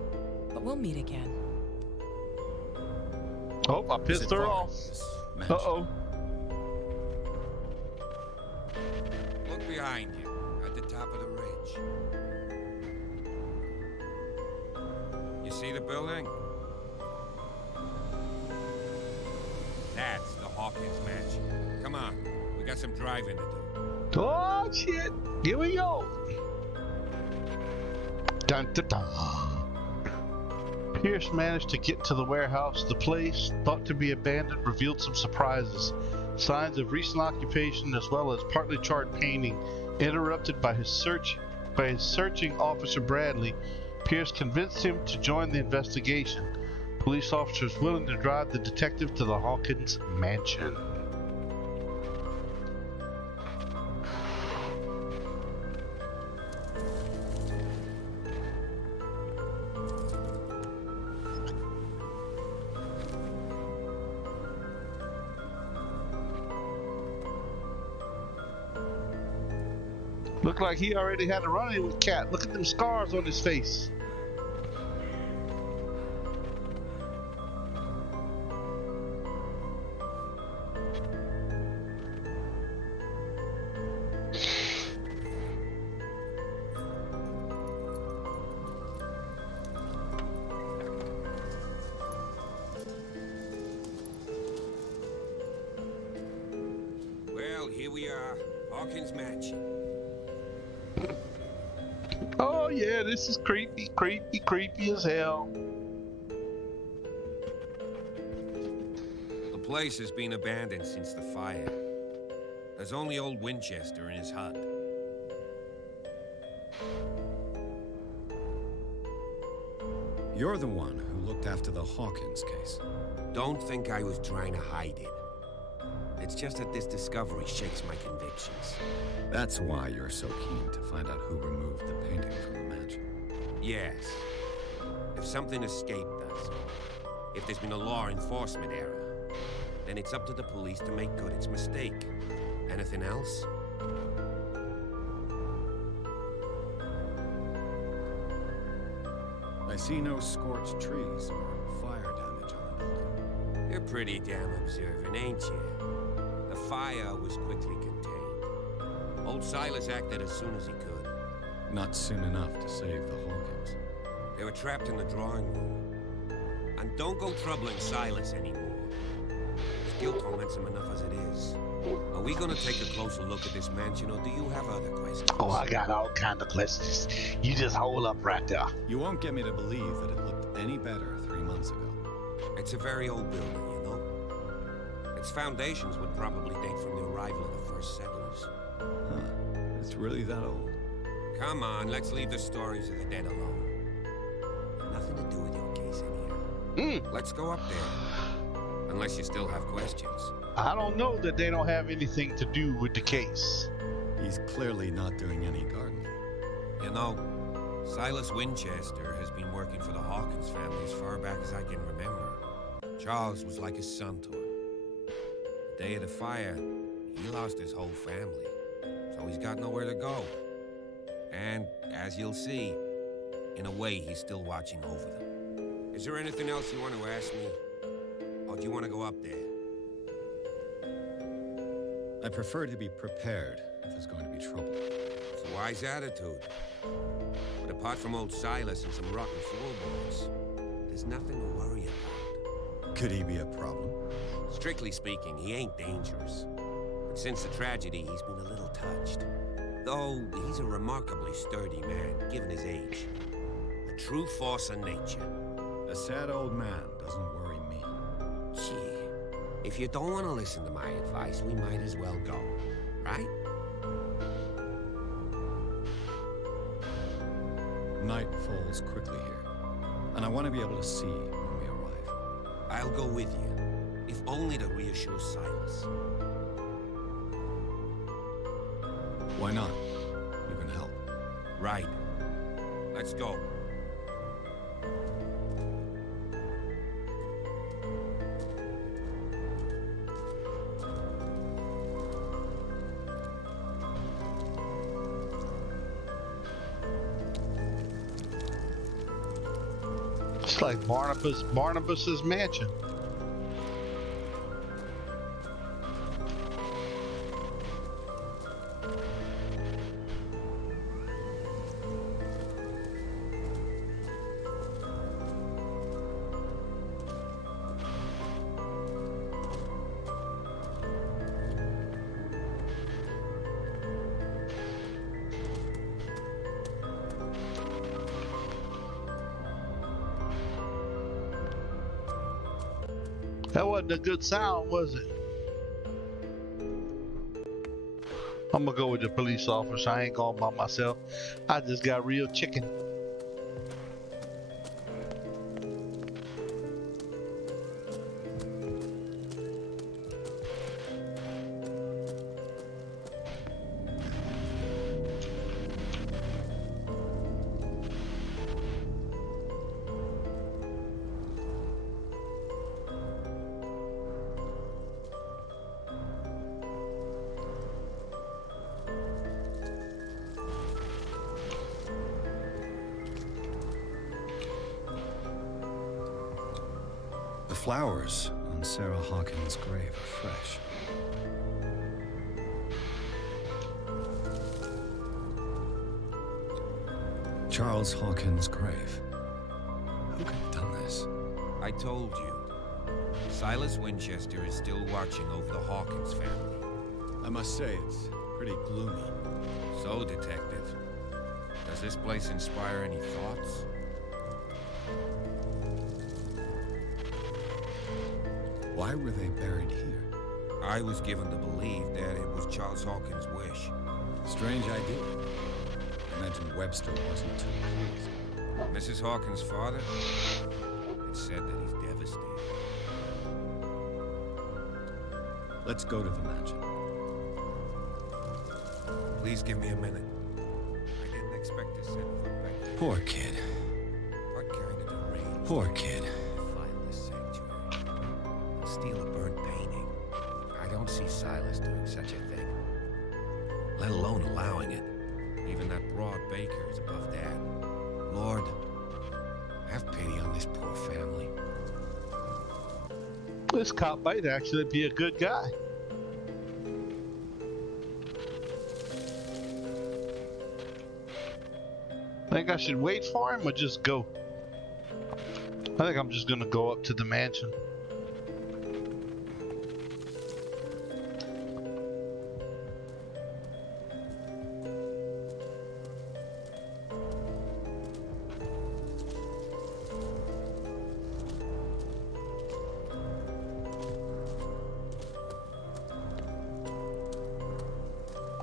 but we'll meet again. Oh, I pissed her off. Uh-oh. Look behind you, at the top of the ridge. You see the building? That's the Hawkins mansion. Come on, we got some driving to do. Oh, shit. Here we go. Dun, dun, dun. Pierce managed to get to the warehouse. The place, thought to be abandoned, revealed some surprises. Signs of recent occupation as well as partly charred painting. Interrupted by his searching Officer Bradley, Pierce convinced him to join the investigation. Police officers willing to drive the detective to the Hawkins mansion. Looked like he already had a run-in with Cat. Look at them scars on his face. Well, here we are, Hawkins mansion. Oh yeah, this is creepy, creepy, creepy as hell. The place has been abandoned since the fire. There's only old Winchester in his hut. You're the one who looked after the Hawkins case. Don't think I was trying to hide it. It's just that this discovery shakes my convictions. That's why you're so keen to find out who removed the painting from the mansion. Yes. If something escaped us, if there's been a law enforcement error, then it's up to the police to make good its mistake. Anything else? I see no scorched trees or fire damage on the building. You're pretty damn observant, ain't you? The fire was quickly contained. Old Silas acted as soon as he could. Not soon enough to save the Hawkins. They were trapped in the drawing room. And don't go troubling Silas anymore. His guilt torments him enough as it is. Are we gonna take a closer look at this mansion, or do you have other questions? Oh, I got all kind of questions. You just hold up right there. You won't get me to believe that it looked any better 3 months ago. It's a very old building, you know? Its foundations would probably date from the arrival of the first settlers. Huh. It's really that old. Come on, let's leave the stories of the dead alone. Nothing to do with your case anyhow. Let's go up there. Unless you still have questions. I don't know that they don't have anything to do with the case. He's clearly not doing any gardening. You know, Silas Winchester has been working for the Hawkins family as far back as I can remember. Charles was like his son to him. The day of the fire, he lost his whole family, so he's got nowhere to go. And, as you'll see, in a way, he's still watching over them. Is there anything else you want to ask me? Or do you want to go up there? I prefer to be prepared if there's going to be trouble. It's a wise attitude. But apart from old Silas and some rotten floorboards, there's nothing to worry about. Could he be a problem? Strictly speaking, he ain't dangerous. But since the tragedy, he's been a little touched. Though he's a remarkably sturdy man, given his age. A true force of nature. A sad old man doesn't worry me. Gee, if you don't want to listen to my advice, we might as well go, right? Night falls quickly here, and I want to be able to see when we arrive. I'll go with you, if only to reassure Silas. Why not? You can help. Right. Let's go. It's like Barnabas's mansion. That wasn't a good sound, was it? I'm gonna go with the police officer. I ain't going by myself. I just got real chicken. The flowers on Sarah Hawkins' grave are fresh. Charles Hawkins' grave. Who could have done this? I told you. Silas Winchester is still watching over the Hawkins family. I must say, it's pretty gloomy. So, Detective, does this place inspire any thoughts? Why were they buried here? I was given to believe that it was Charles Hawkins' wish. Strange idea. I imagine Webster wasn't too pleased. Mrs. Hawkins' father? It's said that he's devastated. Let's go to the mansion. Please give me a minute. I didn't expect to set foot back there. Poor kid. What kind of deranged... Poor kid. Find this sanctuary. Steal a burnt painting. I don't see Silas doing such a thing. Let alone allowing it. Even that broad baker is above that. Lord, have pity on this poor family. This cop might actually be a good guy. Think I should wait for him or just go? I think I'm just gonna go up to the mansion.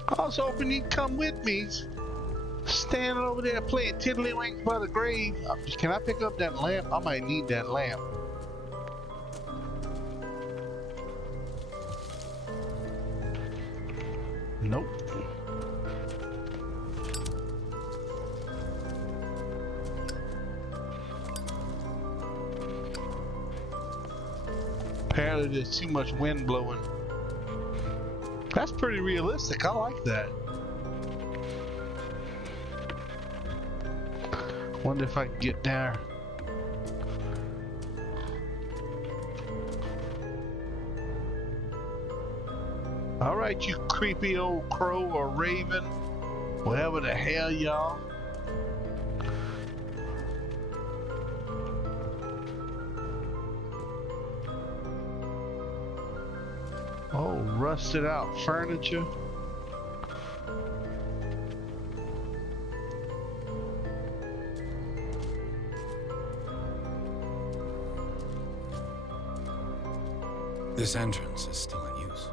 I was hoping you'd come with me. Standing over there playing tiddlywinks by the grave. Can I pick up that lamp? I might need that lamp. Nope. Apparently there's too much wind blowing. That's pretty realistic. I like that. Wonder if I can get there. All right, you creepy old crow or raven, whatever the hell y'all. Oh, rusted out furniture. This entrance is still in use.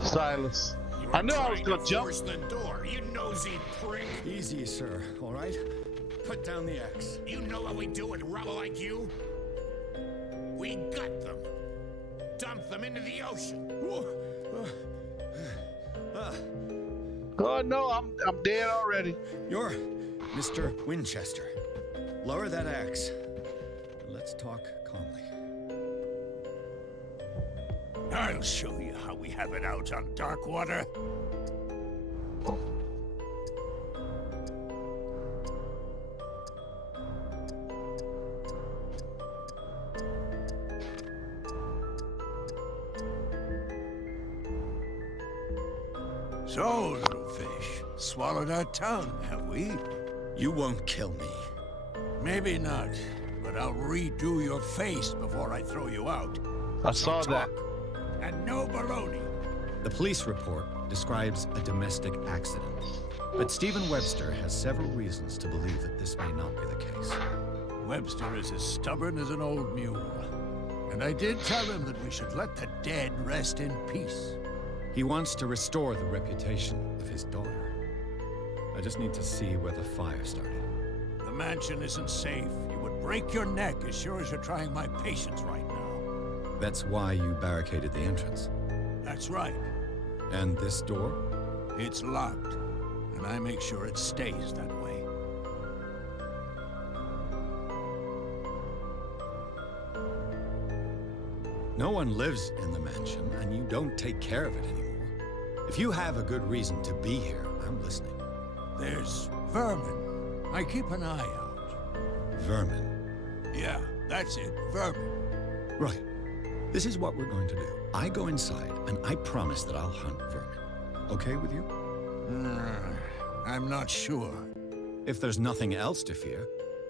Silas. I knew I was gonna jump. Force the door, you nosy prick. Easy, sir, all right? Put down the axe. You know what we do with rubble like you? We gut them. Dump them into the ocean. Oh no, I'm dead already. You're Mr. Winchester. Lower that axe. Let's talk calmly. I'll show you how we have it out on Darkwater. So, little fish, swallowed our tongue, have we? You won't kill me. Maybe not, but I'll redo your face before I throw you out. I saw that. And no baloney. The police report describes a domestic accident, but Stephen Webster has several reasons to believe that this may not be the case. Webster is as stubborn as an old mule. And I did tell him that we should let the dead rest in peace. He wants to restore the reputation of his daughter. I just need to see where the fire started. The mansion isn't safe. You would break your neck as sure as you're trying my patience right now. That's why you barricaded the entrance. That's right. And this door? It's locked, and I make sure it stays that way. No one lives in the mansion, and you don't take care of it anymore. If you have a good reason to be here, I'm listening. There's vermin. I keep an eye out. Vermin? Yeah, that's it. Vermin. Right. This is what we're going to do. I go inside, and I promise that I'll hunt vermin. Okay with you? I'm not sure. If there's nothing else to fear,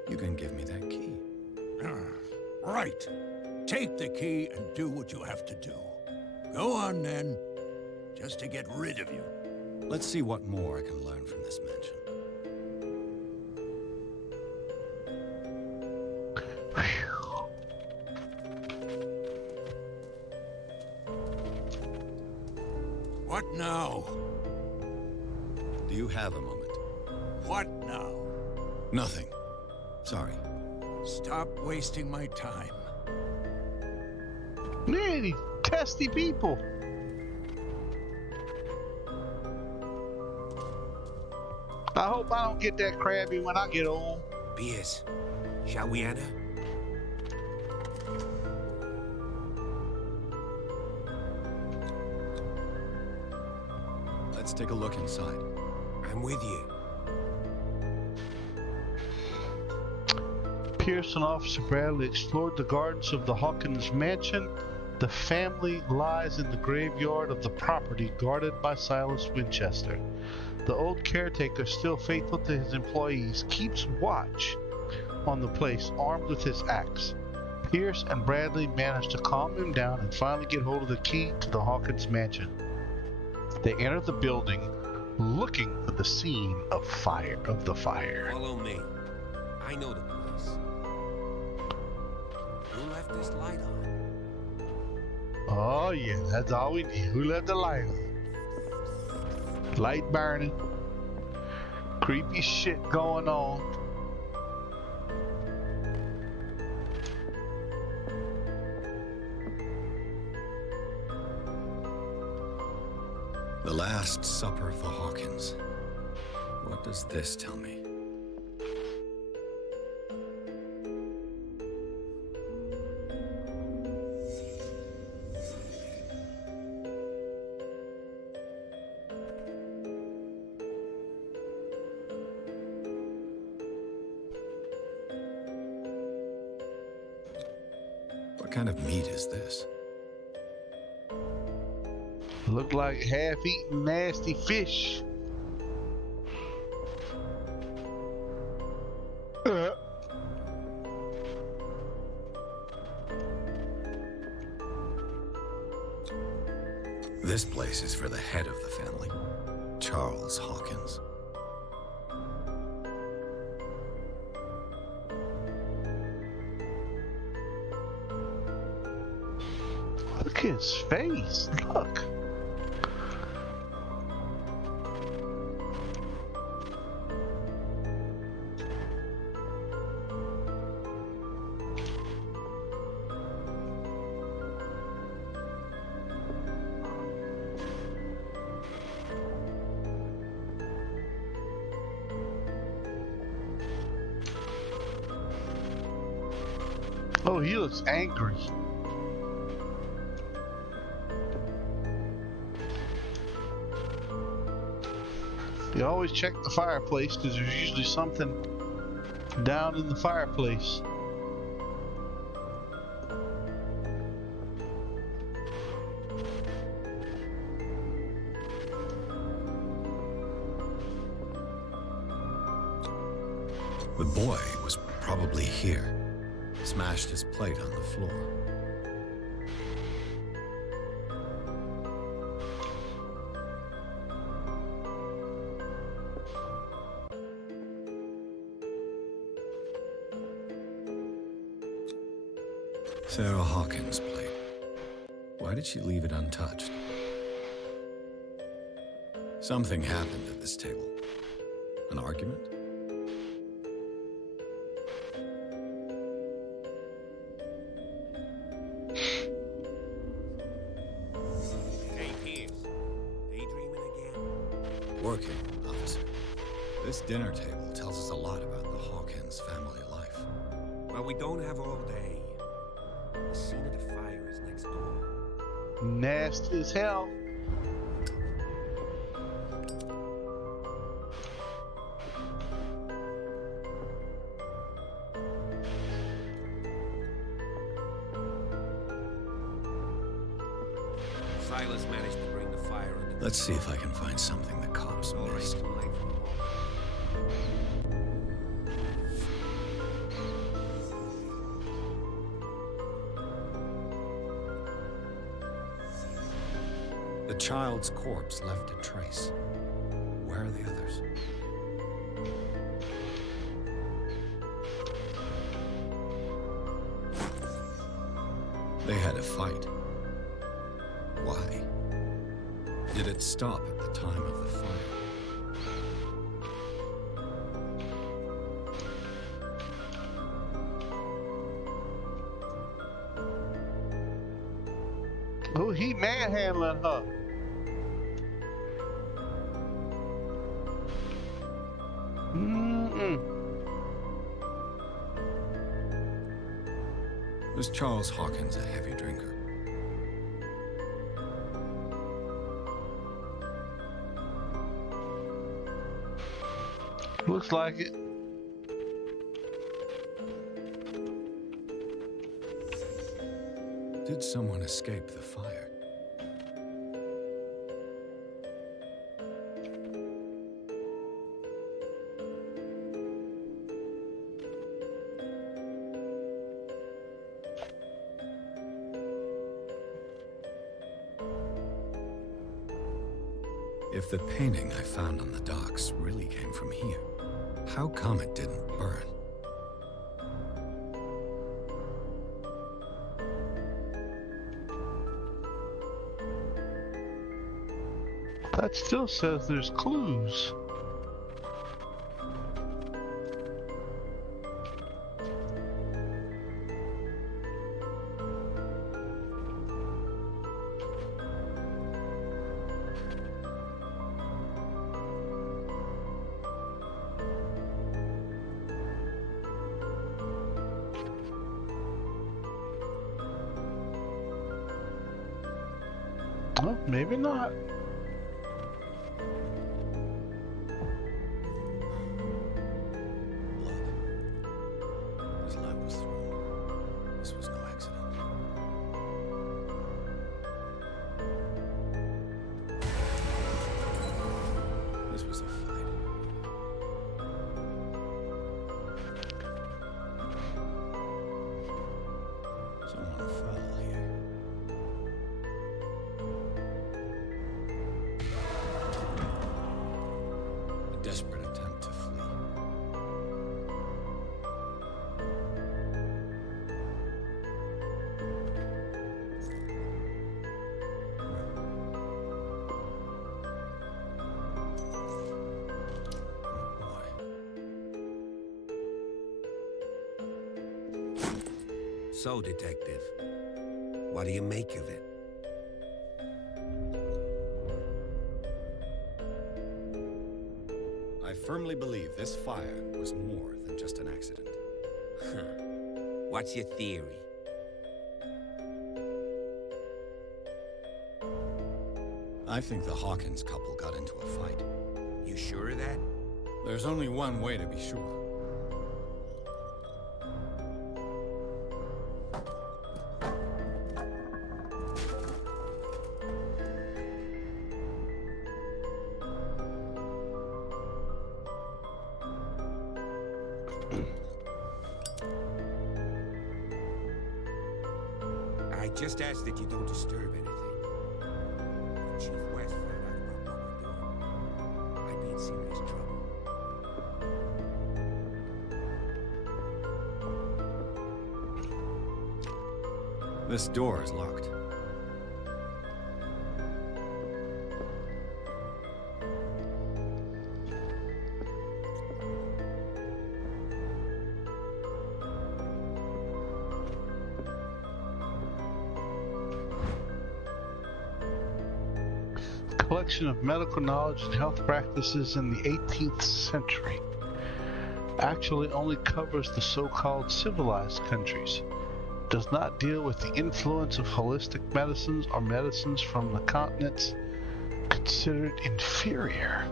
you can give me that key. Right. Take the key and do what you have to do. Go on, then. Just to get rid of you. Let's see what more I can learn from this mansion. What now? Do you have a moment? What now? Nothing. Sorry. Stop wasting my time. Man, these testy people. I hope I don't get that crabby when I get old. Beers. Shall we enter? Let's take a look inside. I'm with you. Pierce and Officer Bradley explored the gardens of the Hawkins mansion. The family lies in the graveyard of the property guarded by Silas Winchester. The old caretaker, still faithful to his employees, keeps watch on the place armed with his axe. Pierce and Bradley manage to calm him down and finally get hold of the key to the Hawkins mansion. They enter the building looking for the scene of the fire. Follow me. I know the place. Who left this light on? Oh yeah, that's all we need. Who left the light on? Light burning. Creepy shit going on. The Last Supper of the Hawkins. What does this tell me? kind of meat is this? Look like half-eaten nasty fish. This place is for the head of the family, Charles Hawkins. Look at his face. Look. Oh, he looks angry. You always check the fireplace because there's usually something down in the fireplace. The boy was probably here. Smashed his plate on the floor. Sarah Hawkins' plate. Why did she leave it untouched? Something happened at this table. An argument? Working, officer. This dinner table tells us a lot about the Hawkins family life. Well, we don't have all day. The scene of the fire is next door. Nasty as hell. Silas managed to bring the fire under. Let's see if I can find something the cops missed. Too late for more. The child's corpse left a trace. Where are the others? They had a fight. Why? Did it stop at the time of the fire? Oh, he manhandling her. Was Charles Hawkins a heavy drinker? Looks like it. Did someone escape the fire? If the painting I found on the docks really came from here, how come it didn't burn? That still says there's clues. Well, maybe not. His lamp was thrown. This was no accident. Someone fell here. A desperate attempt to flee. So, Detective, what do you make of it? I firmly believe this fire was more than just an accident. Huh. What's your theory? I think the Hawkins couple got into a fight. You sure of that? There's only one way to be sure. I just ask that you don't disturb anything. If Chief West found out about what we're doing, I'd be in serious trouble. This door is locked. Collection of medical knowledge and health practices in the 18th century. Actually only covers the so-called civilized countries. Does not deal with the influence of holistic medicines or medicines from the continents considered inferior.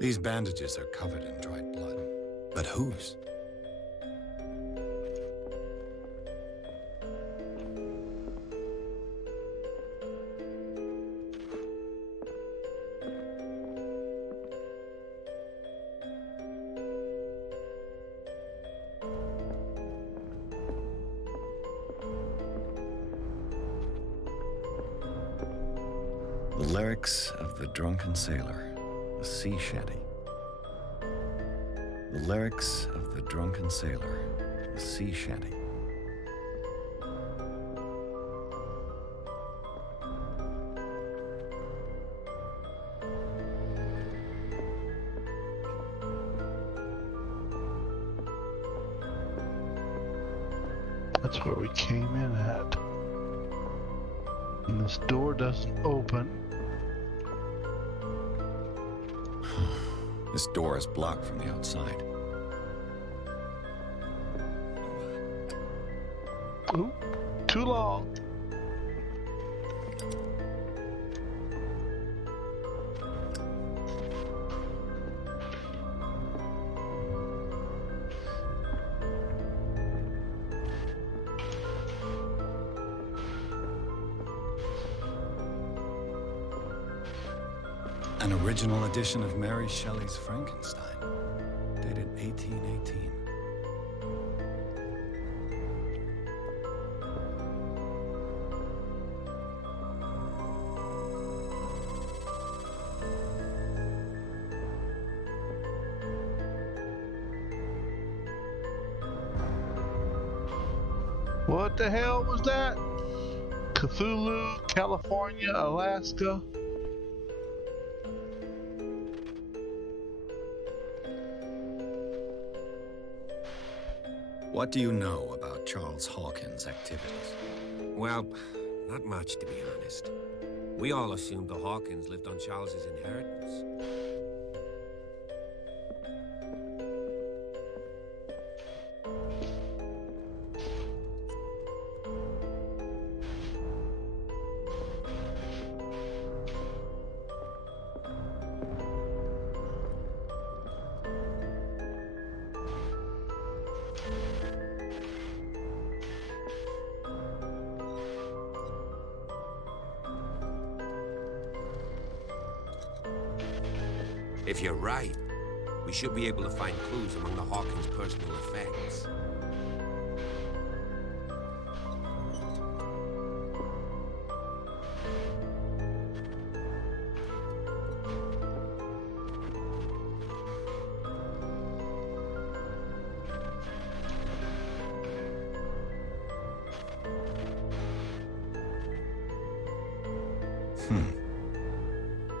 These bandages are covered in dried blood. But whose? The lyrics of the drunken sailor. A sea shanty. The lyrics of the drunken sailor, a sea shanty. That's where we came in at. And this door doesn't open. This door is blocked from the outside. Ooh, too long. An original edition of Mary Shelley's Frankenstein, dated 1818. What the hell was that? Cthulhu, California, Alaska. What do you know about Charles Hawkins' activities? Well, not much, to be honest. We all assumed the Hawkins lived on Charles's inheritance. If you're right, we should be able to find clues among the Hawkins' personal effects.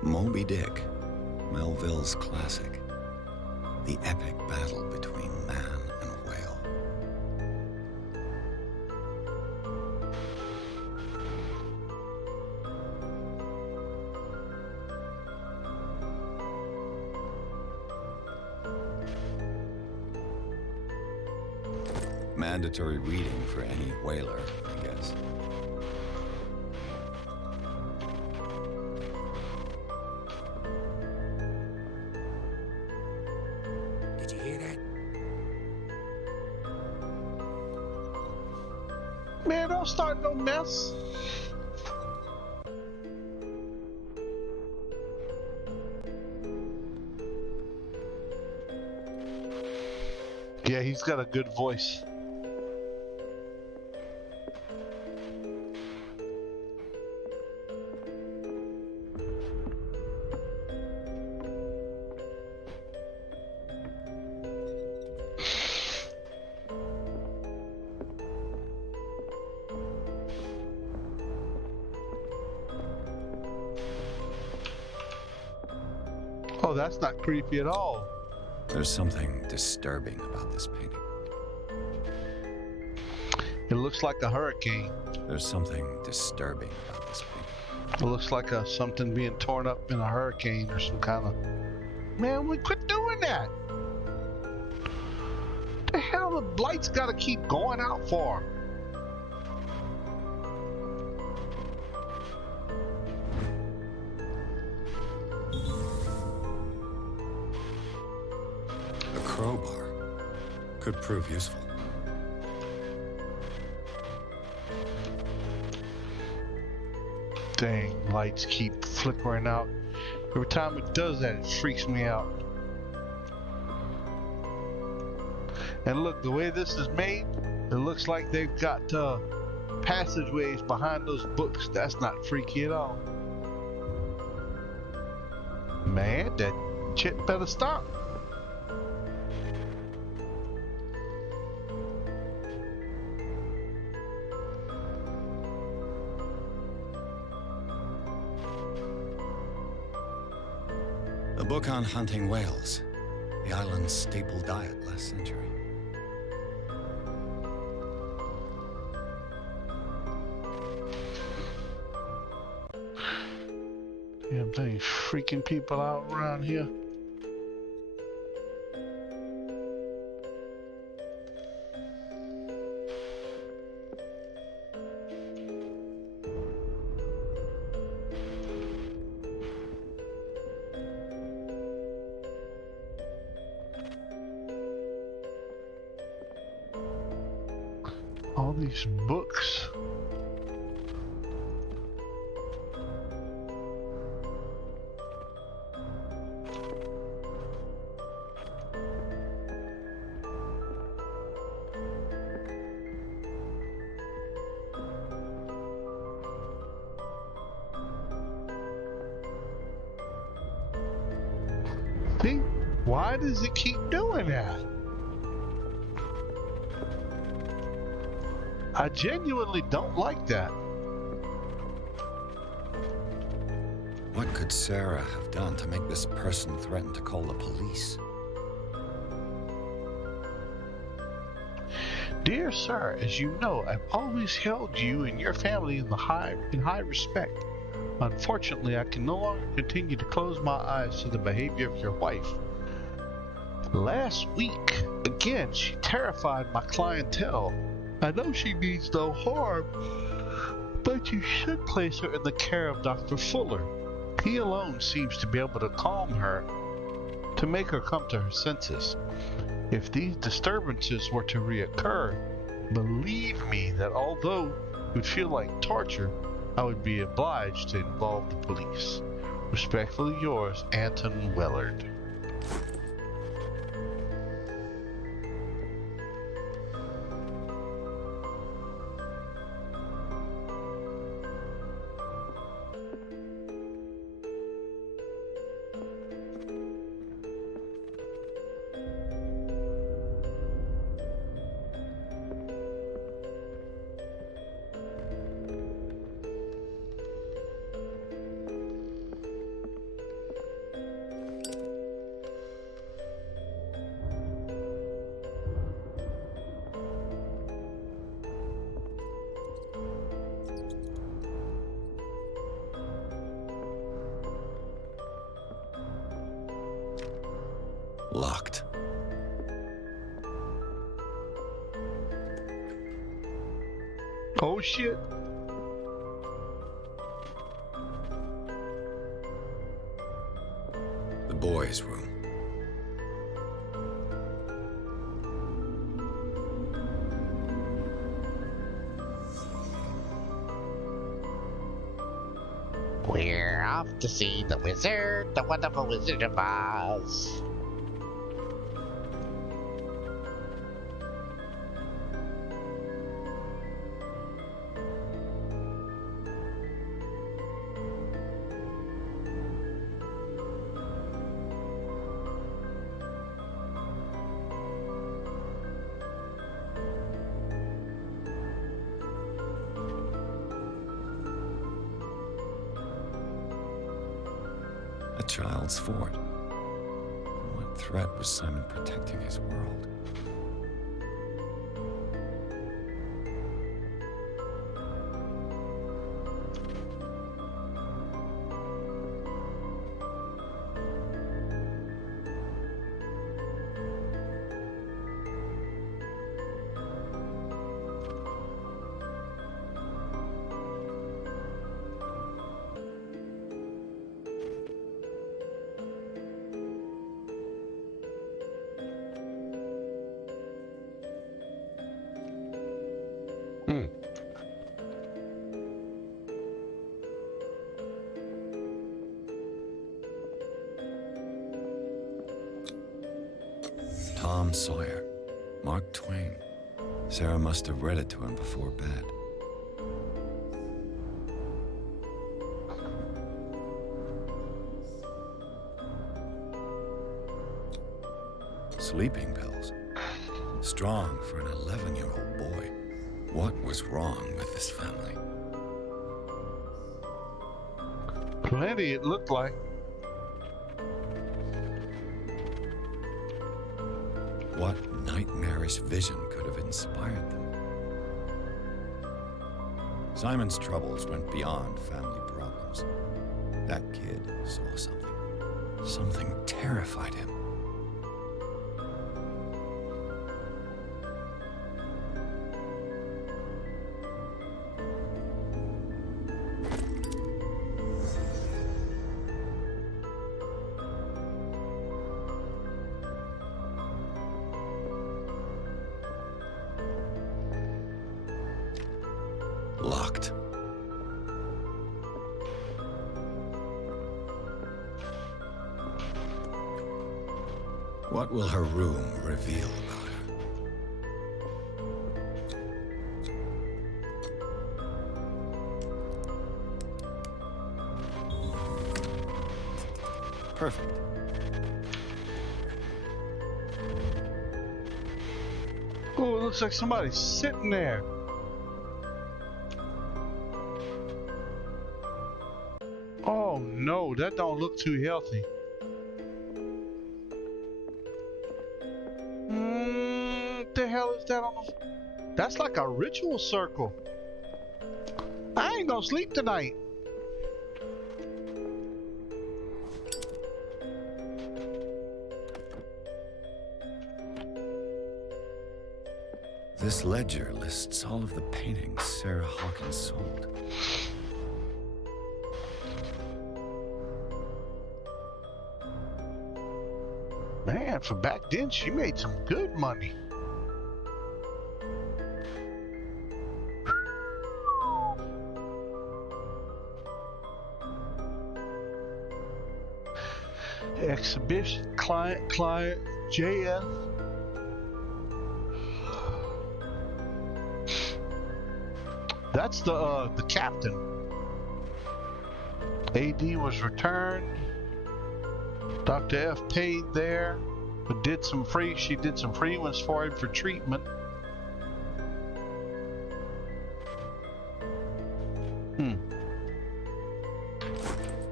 Moby Dick, Melville's classic. The epic battle between man and whale. Mandatory reading for any whaler, I guess. Did you hear that? Man, don't start no mess. Yeah, he's got a good voice. Oh, that's not creepy at all. There's something disturbing about this painting. It looks like a hurricane. There's something disturbing about this painting. It looks like something being torn up in a hurricane or some kind of... Man, we quit doing that. The hell the lights gotta keep going out for? A crowbar could prove useful. Dang, lights keep flickering out. Every time it does that, it freaks me out. And look, the way this is made, it looks like they've got passageways behind those books. That's not freaky at all. Man, that shit better stop. A book on hunting whales, the island's staple diet last century. Damn thing, freaking people out around here. All these books. See? Why does it keep doing that? I genuinely don't like that. What could Sarah have done to make this person threaten to call the police? Dear sir, as you know, I've always held you and your family in high respect. Unfortunately, I can no longer continue to close my eyes to the behavior of your wife. Last week, again, she terrified my clientele. I know she means no harm, but you should place her in the care of Dr. Fuller. He alone seems to be able to calm her, to make her come to her senses. If these disturbances were to reoccur, believe me that although it would feel like torture, I would be obliged to involve the police. Respectfully yours, Anton Wellard. Locked. Oh shit. The boys' room. We're off to see the wizard, the wonderful Wizard of Oz. A child's fort. What threat was Simon protecting his world? Tom Sawyer, Mark Twain. Sarah must have read it to him before bed. Sleeping pills. Strong for an 11-year-old boy. What was wrong with this family? Plenty, it looked like. What nightmarish vision could have inspired them? Simon's troubles went beyond family problems. That kid saw something. Something terrified him. Locked. What will her room reveal about her? Perfect. Oh, it looks like somebody's sitting there. Oh no, that don't look too healthy. What the hell is that on the... That's like a ritual circle. I ain't gonna sleep tonight. This ledger lists all of the paintings Sarah Hawkins sold. Man, for back then, she made some good money. Exhibition, client, JF. That's the captain. AD was returned. Dr. F paid there, but she did some free ones for him for treatment.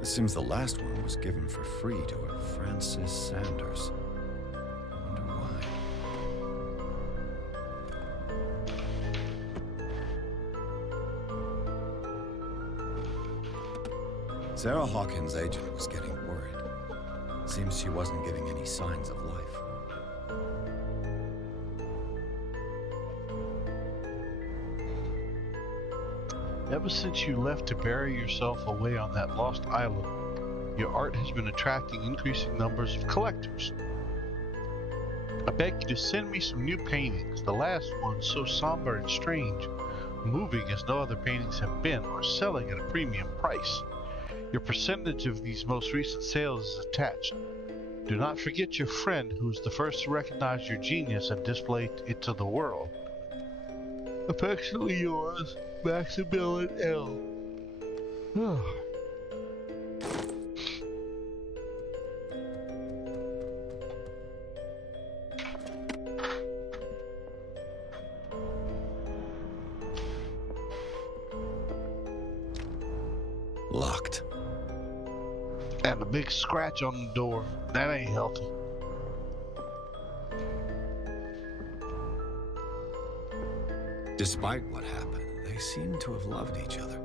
It seems the last one was given for free to a Francis Sanders. I wonder why. Sarah Hawkins' agent was getting worried. Seems she wasn't giving any signs of life. Ever since you left to bury yourself away on that lost island, your art has been attracting increasing numbers of collectors. I beg you to send me some new paintings. The last one, so somber and strange, moving as no other paintings have been, are selling at a premium price. Your percentage of these most recent sales is attached. Do not forget your friend who was the first to recognize your genius and display it to the world. Affectionately yours, Maximilian L. Locked. And a big scratch on the door. That ain't healthy. Despite what happened, they seem to have loved each other.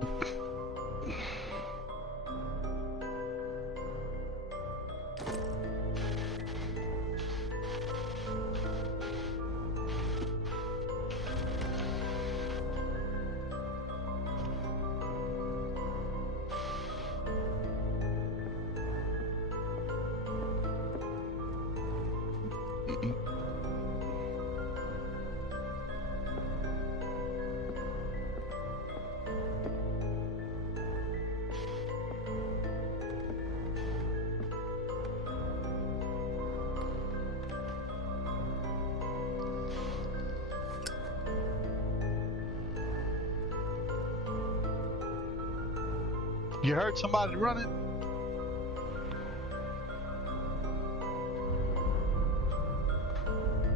You heard somebody running?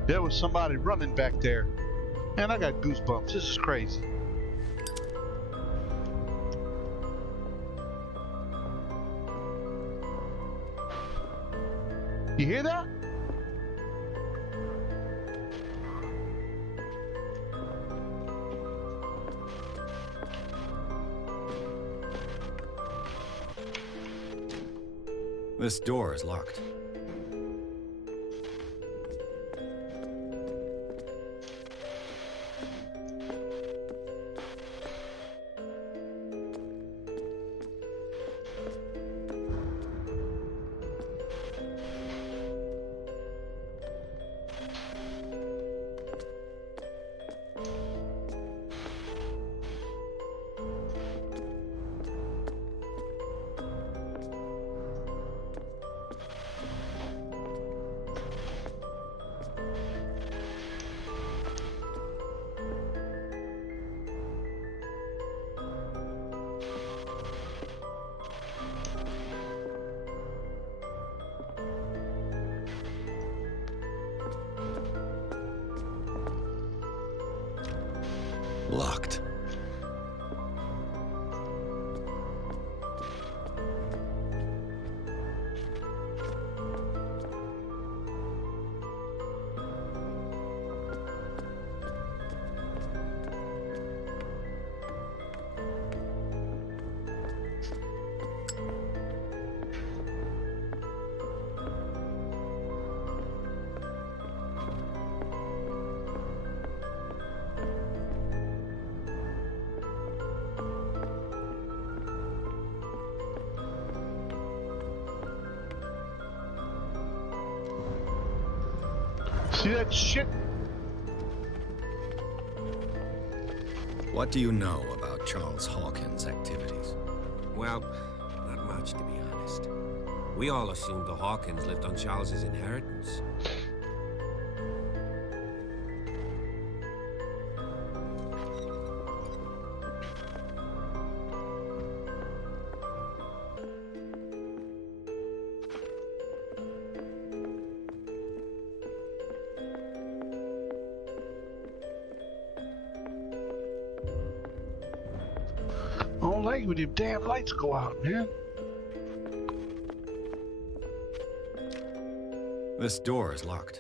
There was somebody running back there. Man, I got goosebumps. This is crazy. You hear that? This door is locked. Locked. See that shit? What do you know about Charles Hawkins' activities? Well, not much, to be honest. We all assumed the Hawkins lived on Charles's inheritance. I don't like when them damn lights go out, man. This door is locked.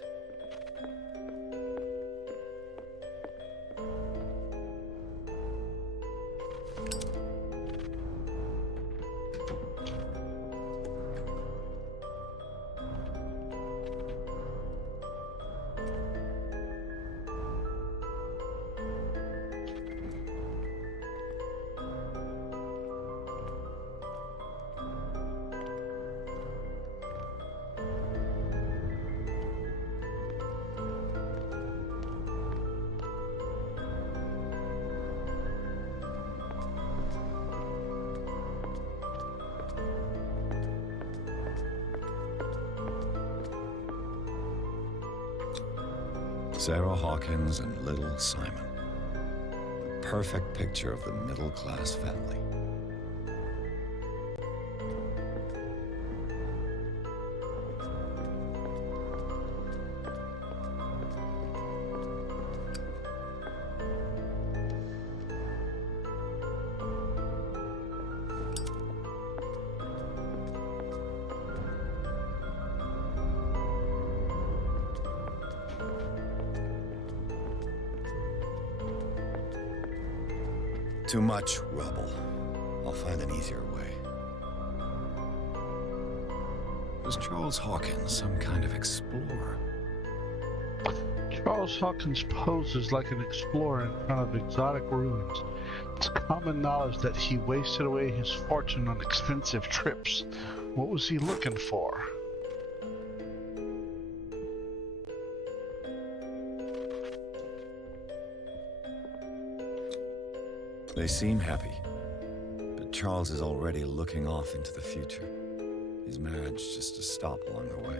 Sarah Hawkins and little Simon. The perfect picture of the middle-class family. Too much rubble. I'll find an easier way. Was Charles Hawkins some kind of explorer? Charles Hawkins poses like an explorer in front of exotic ruins. It's common knowledge that he wasted away his fortune on expensive trips. What was he looking for? They seem happy, but Charles is already looking off into the future. He's managed just to stop along the way.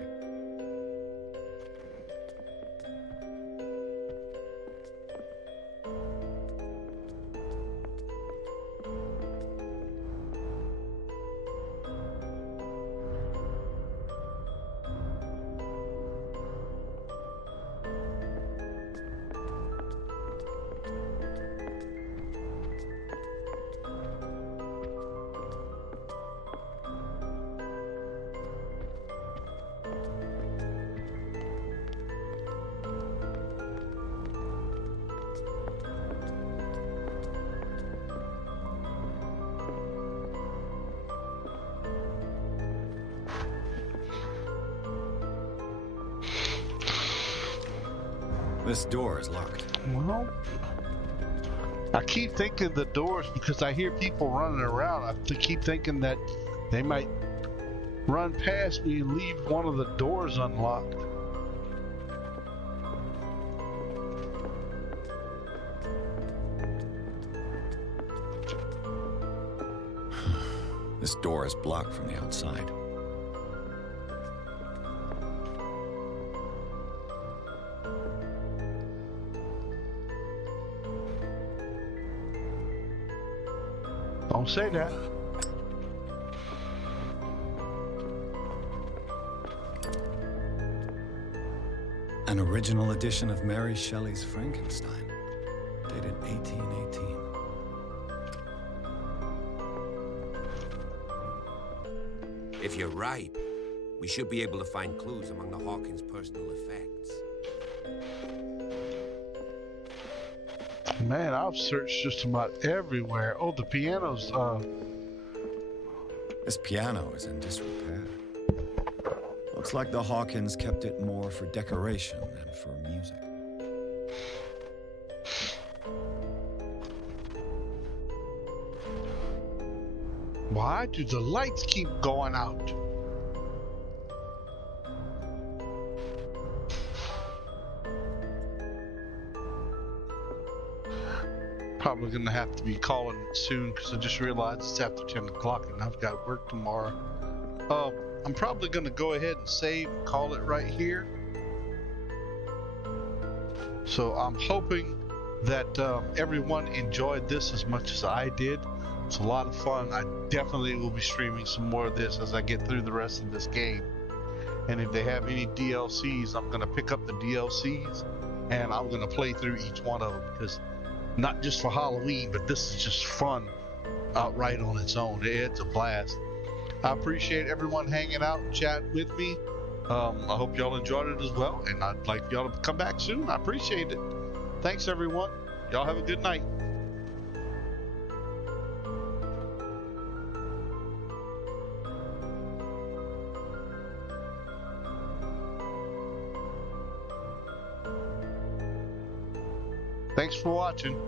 This door is locked. Well, I keep thinking the doors because I hear people running around. I keep thinking that they might run past me and leave one of the doors unlocked. This door is blocked from the outside. Don't say that. An original edition of Mary Shelley's Frankenstein, dated 1818. If you're right, we should be able to find clues among the Hawkins' personal effects. Man, I've searched just about everywhere. Oh, the piano's, This piano is in disrepair. Looks like the Hawkins kept it more for decoration than for music. Why do the lights keep going out? Probably gonna have to be calling it soon because I just realized it's after 10 o'clock and I've got work tomorrow. I'm probably going to go ahead and save and call it right here. So I'm hoping that everyone enjoyed this as much as I did. It's a lot of fun. I definitely will be streaming some more of this as I get through the rest of this game. And if they have any DLCs, I'm going to pick up the DLCs and I'm going to play through each one of them, because not just for Halloween, but this is just fun outright on its own. It's a blast. I appreciate everyone hanging out and chatting with me. I hope y'all enjoyed it as well, and I'd like y'all to come back soon. I appreciate it. Thanks, everyone. Y'all have a good night. Thanks for watching.